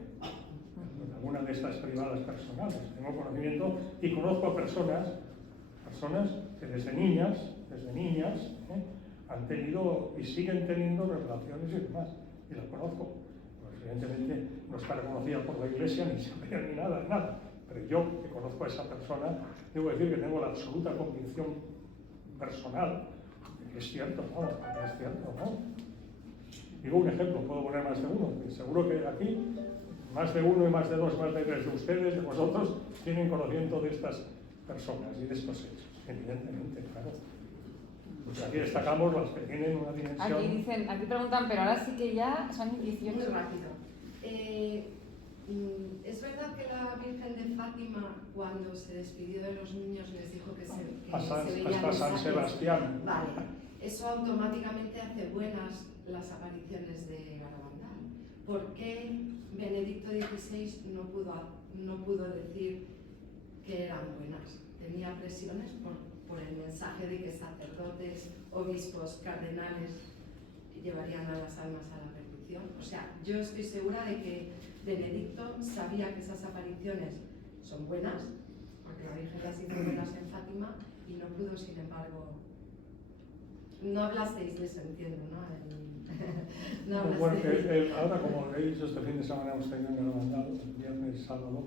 alguna de estas privadas personales tengo conocimiento y conozco a personas que desde niñas, han tenido y siguen teniendo revelaciones y demás, y las conozco. Pues evidentemente no está reconocida por la Iglesia, ni sabía ni nada. Pero yo, que conozco a esa persona, debo decir que tengo la absoluta convicción personal de que es cierto, ¿no? Digo un ejemplo, puedo poner más de uno. Seguro que aquí, más de uno y más de dos, más de tres de ustedes, de vosotros, tienen conocimiento de estas personas y de estos hechos. Evidentemente, claro. Pues aquí destacamos las que tienen una dimensión... Aquí preguntan, pero ahora sí que ya son 18. Muy rápido. ¿Es verdad que la Virgen de Fátima, cuando se despidió de los niños, les dijo que se veían hasta San Sebastián? Vale. Eso automáticamente hace buenas las apariciones de Garabandal. ¿Por qué Benedicto XVI no pudo decir que eran buenas? Tenía presiones por el mensaje de que sacerdotes, obispos, cardenales llevarían a las almas a la perdición. O sea, yo estoy segura de que Benedicto sabía que esas apariciones son buenas, porque la Virgen las hizo buenas en Fátima, y no pudo, sin embargo... No hablasteis de eso, entiendo, ¿no? No hablasteis. Bueno, ahora, como he dicho, este fin de semana hemos tenido en Garabandal, el viernes y sábado,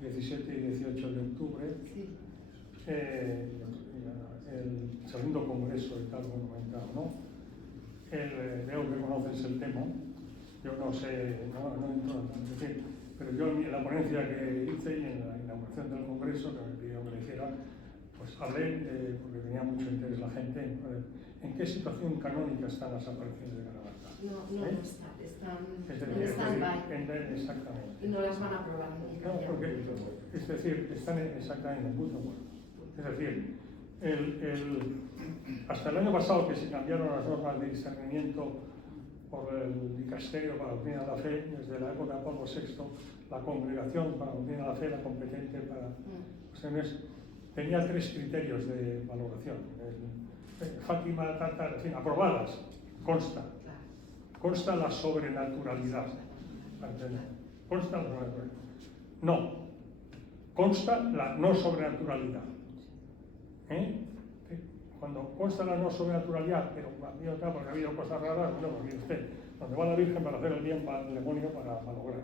17 y 18 de octubre, Sí. El segundo congreso y tal, monumental, ¿no? Veo que conoces el tema, yo no sé, no entro en decir, pero yo en la ponencia que hice y en la inauguración del congreso, que me pidió que le hiciera, pues hablé, porque tenía mucho interés la gente, en qué situación canónica están las apariciones de Garabandal. No están en stand-by. Exactamente. Y no las van a aprobar nunca. No, porque, es decir, están exactamente en el punto muerto. Es decir, hasta el año pasado que se cambiaron las normas de discernimiento por el Dicasterio para la Doctrina de la Fe, desde la época de Pablo VI, la Congregación para la Doctrina de la Fe, la competente para cuestiones, tenía 3 criterios de valoración. Fátima, en fin, aprobadas, consta la sobrenaturalidad. Consta la sobrenaturalidad. No, consta la no sobrenaturalidad. Cuando consta la no sobrenaturalidad, pero porque ha habido cosas raras, no, mire usted, donde va la Virgen para hacer el bien, va el demonio para malograr.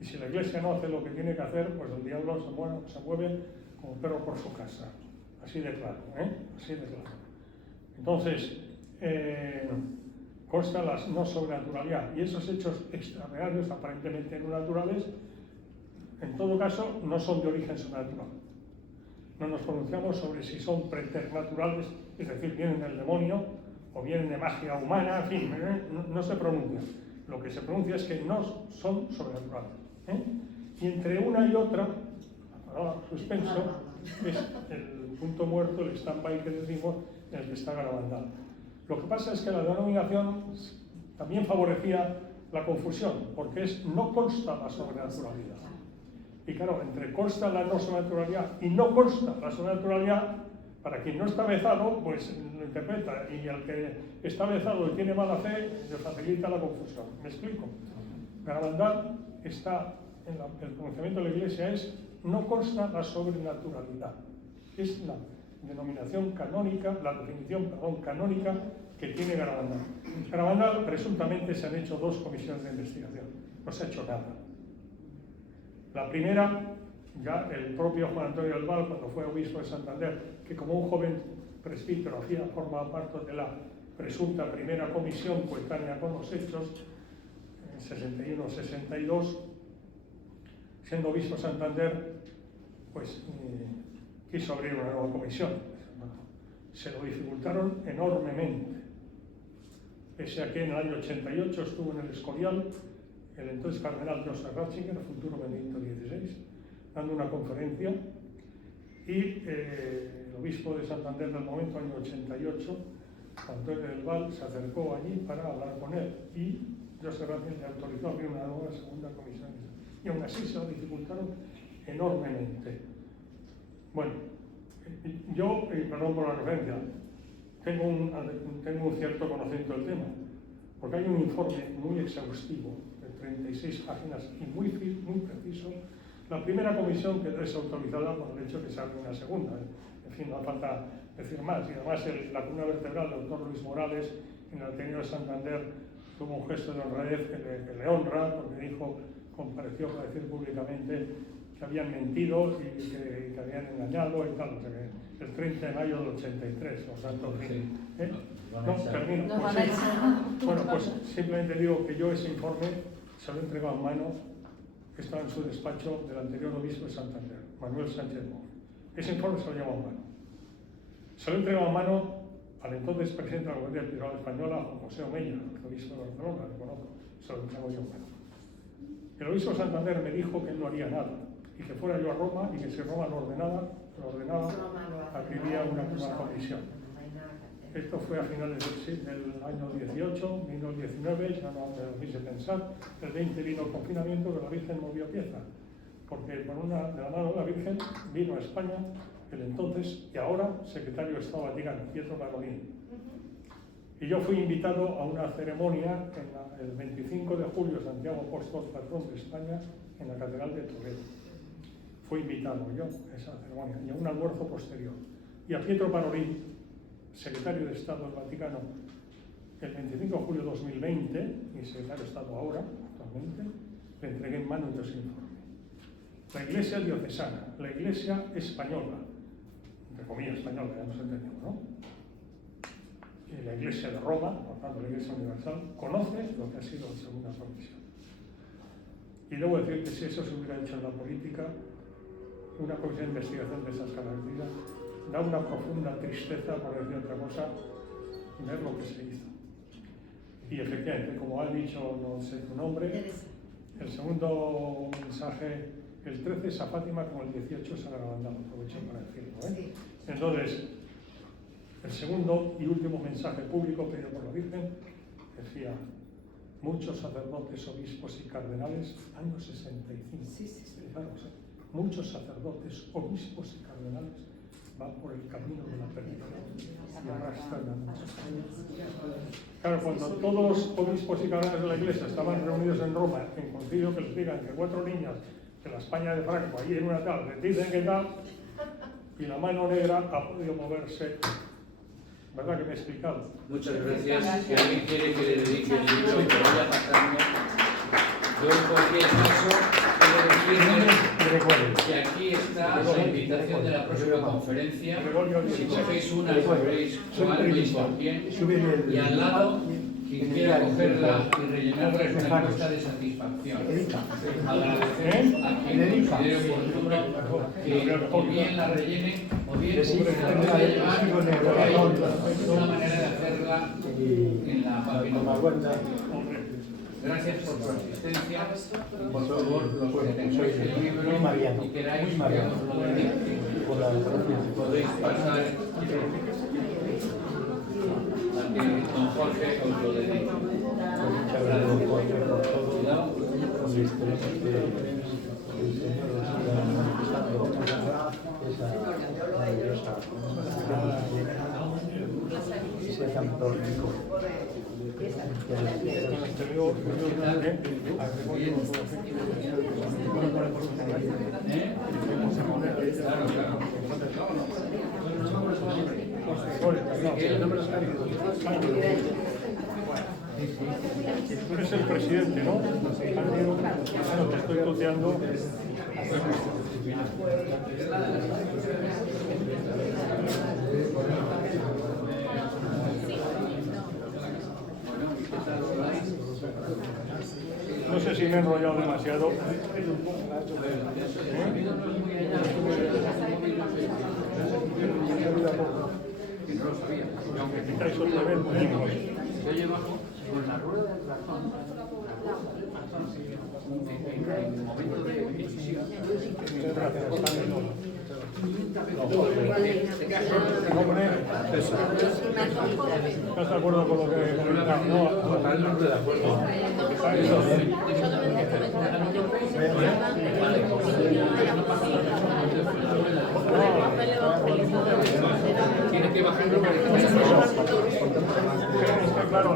Y si la Iglesia no hace lo que tiene que hacer, pues el diablo se mueve como perro por su casa. Así de claro, así de claro. Entonces, consta la no sobrenaturalidad, y esos hechos extraordinarios, aparentemente no naturales, en todo caso, no son de origen sobrenatural. No nos pronunciamos sobre si son preternaturales, es decir, vienen del demonio o vienen de magia humana, en fin, no se pronuncia. Lo que se pronuncia es que no son sobrenaturales. Y entre una y otra, la palabra suspenso, es el punto muerto, el stand-by que decimos, en el que está Garabandal. Lo que pasa es que la denominación también favorecía la confusión, porque no consta la sobrenaturalidad. Y claro, entre consta la no sobrenaturalidad y no consta la sobrenaturalidad, para quien no está vezado, pues lo interpreta, y al que está vezado y tiene mala fe, le facilita la confusión. ¿Me explico? Garabandal está, el pronunciamiento de la Iglesia es, no consta la sobrenaturalidad. Es la denominación canónica, la definición, canónica que tiene Garabandal. Garabandal, presuntamente, se han hecho 2 comisiones de investigación. No se ha hecho nada. La primera, ya el propio Juan Antonio del Val, cuando fue obispo de Santander, que como un joven presbítero formaba parte de la presunta primera comisión coetánea con los hechos, en 61-62, siendo obispo de Santander, pues quiso abrir una nueva comisión. Se lo dificultaron enormemente, pese a que en el año 88 estuvo en el Escorial el entonces cardenal Joseph Ratzinger, el futuro Benedicto XVI, dando una conferencia, y el obispo de Santander del momento, año 88, Antonio del Val, se acercó allí para hablar con él, y Joseph Ratzinger le autorizó a abrir una nueva segunda comisión, y aún así se lo dificultaron enormemente. Bueno, yo, perdón por la referencia, tengo un cierto conocimiento del tema, porque hay un informe muy exhaustivo, 36 páginas y muy preciso. La primera comisión quedó desautorizada por el hecho de que se abre una segunda. En fin, no hace falta decir más. Y además la columna vertebral del doctor Luis Morales en el Ateneo de Santander tuvo un gesto de honradez que le honra, porque compareció para decir públicamente que habían mentido y que habían engañado y tal. O sea, que el 30 de mayo del 83, por tanto, no, termino. Bueno, pues simplemente digo que yo ese informe se lo he entregado en mano, que estaba en su despacho del anterior obispo de Santander, Manuel Sánchez Mora. Ese informe se lo llevo en mano. Se lo he entregado en mano al entonces presidente de la Comunidad Episcopal Española, Juan José Omeya, el obispo de Barcelona, lo conozco, se lo entrego yo en mano. El obispo de Santander me dijo que él no haría nada, y que fuera yo a Roma, y que si Roma lo ordenaba, abriría una nueva comisión. Esto fue a finales del año 18, vino el 19, ya no me quise pensar. El 20 vino el confinamiento, que la Virgen movió pieza, porque de la mano de la Virgen vino a España el entonces y ahora secretario de Estado Vaticano, Pietro Parolin. Y yo fui invitado a una ceremonia el 25 de julio, Santiago Apóstol, patrón de España, en la Catedral de Toledo. Fui invitado yo a esa ceremonia y a un almuerzo posterior. Y a Pietro Parolin, secretario de Estado del Vaticano, el 25 de julio de 2020, y secretario de Estado ahora, actualmente, le entregué en mano ese informe. La Iglesia diocesana, la Iglesia española, entre comillas española, ya nos entendemos, ¿no? Y la Iglesia de Roma, por tanto la Iglesia Universal, conoce lo que ha sido la segunda comisión. Y debo decir que si eso se hubiera hecho en la política, una comisión de investigación de esas características, da una profunda tristeza, por decir otra cosa, ver lo que se hizo. Y efectivamente, como ha dicho, no sé tu nombre, el segundo mensaje, el 13 es a Fátima, como el 18 es a Garabandal, aprovecho para decirlo. Sí. Entonces, el segundo y último mensaje público pedido por la Virgen decía, muchos sacerdotes, obispos y cardenales, año 65. Fijaros, muchos sacerdotes, obispos y cardenales van por el camino de la perdición y arrastran a muchos. Claro, cuando todos los obispos y cardenales de la Iglesia estaban reunidos en Roma en concilio, que les digan que 4 niñas de la España de Franco, allí en una tal, les dicen que tal, y la mano negra ha podido moverse. ¿Verdad que me he explicado? Muchas gracias. Si alguien quiere que le dedique el libro, que vaya pasando. Yo en cualquier caso quiero decirles que aquí está la invitación de la próxima conferencia. Si cogéis una, sabréis cuándo y por quién. Y al lado, quien quiera cogerla y rellenarla es una encuesta de satisfacción. Agradecer a quien considere oportuno que o bien la rellene o bien se la pueda llevar por ahí. Es una manera de hacerla en la papiloma. Gracias por su asistencia y por favor, los que tengáis el libro y queráis que os lo dedique, podéis pasar a que don Jorge os lo dedique. Muchas gracias por todo. Cuidado. Tú eres el presidente, ¿no? Te estoy tuteando. No sé si me he enrollado demasiado. Aunque quitáis otra vez, venimos. Con la rueda del razón, en el momento de decisión. ¿Estás de acuerdo con lo que he comentado? No, totalmente de acuerdo. Tiene que bajar. Claro.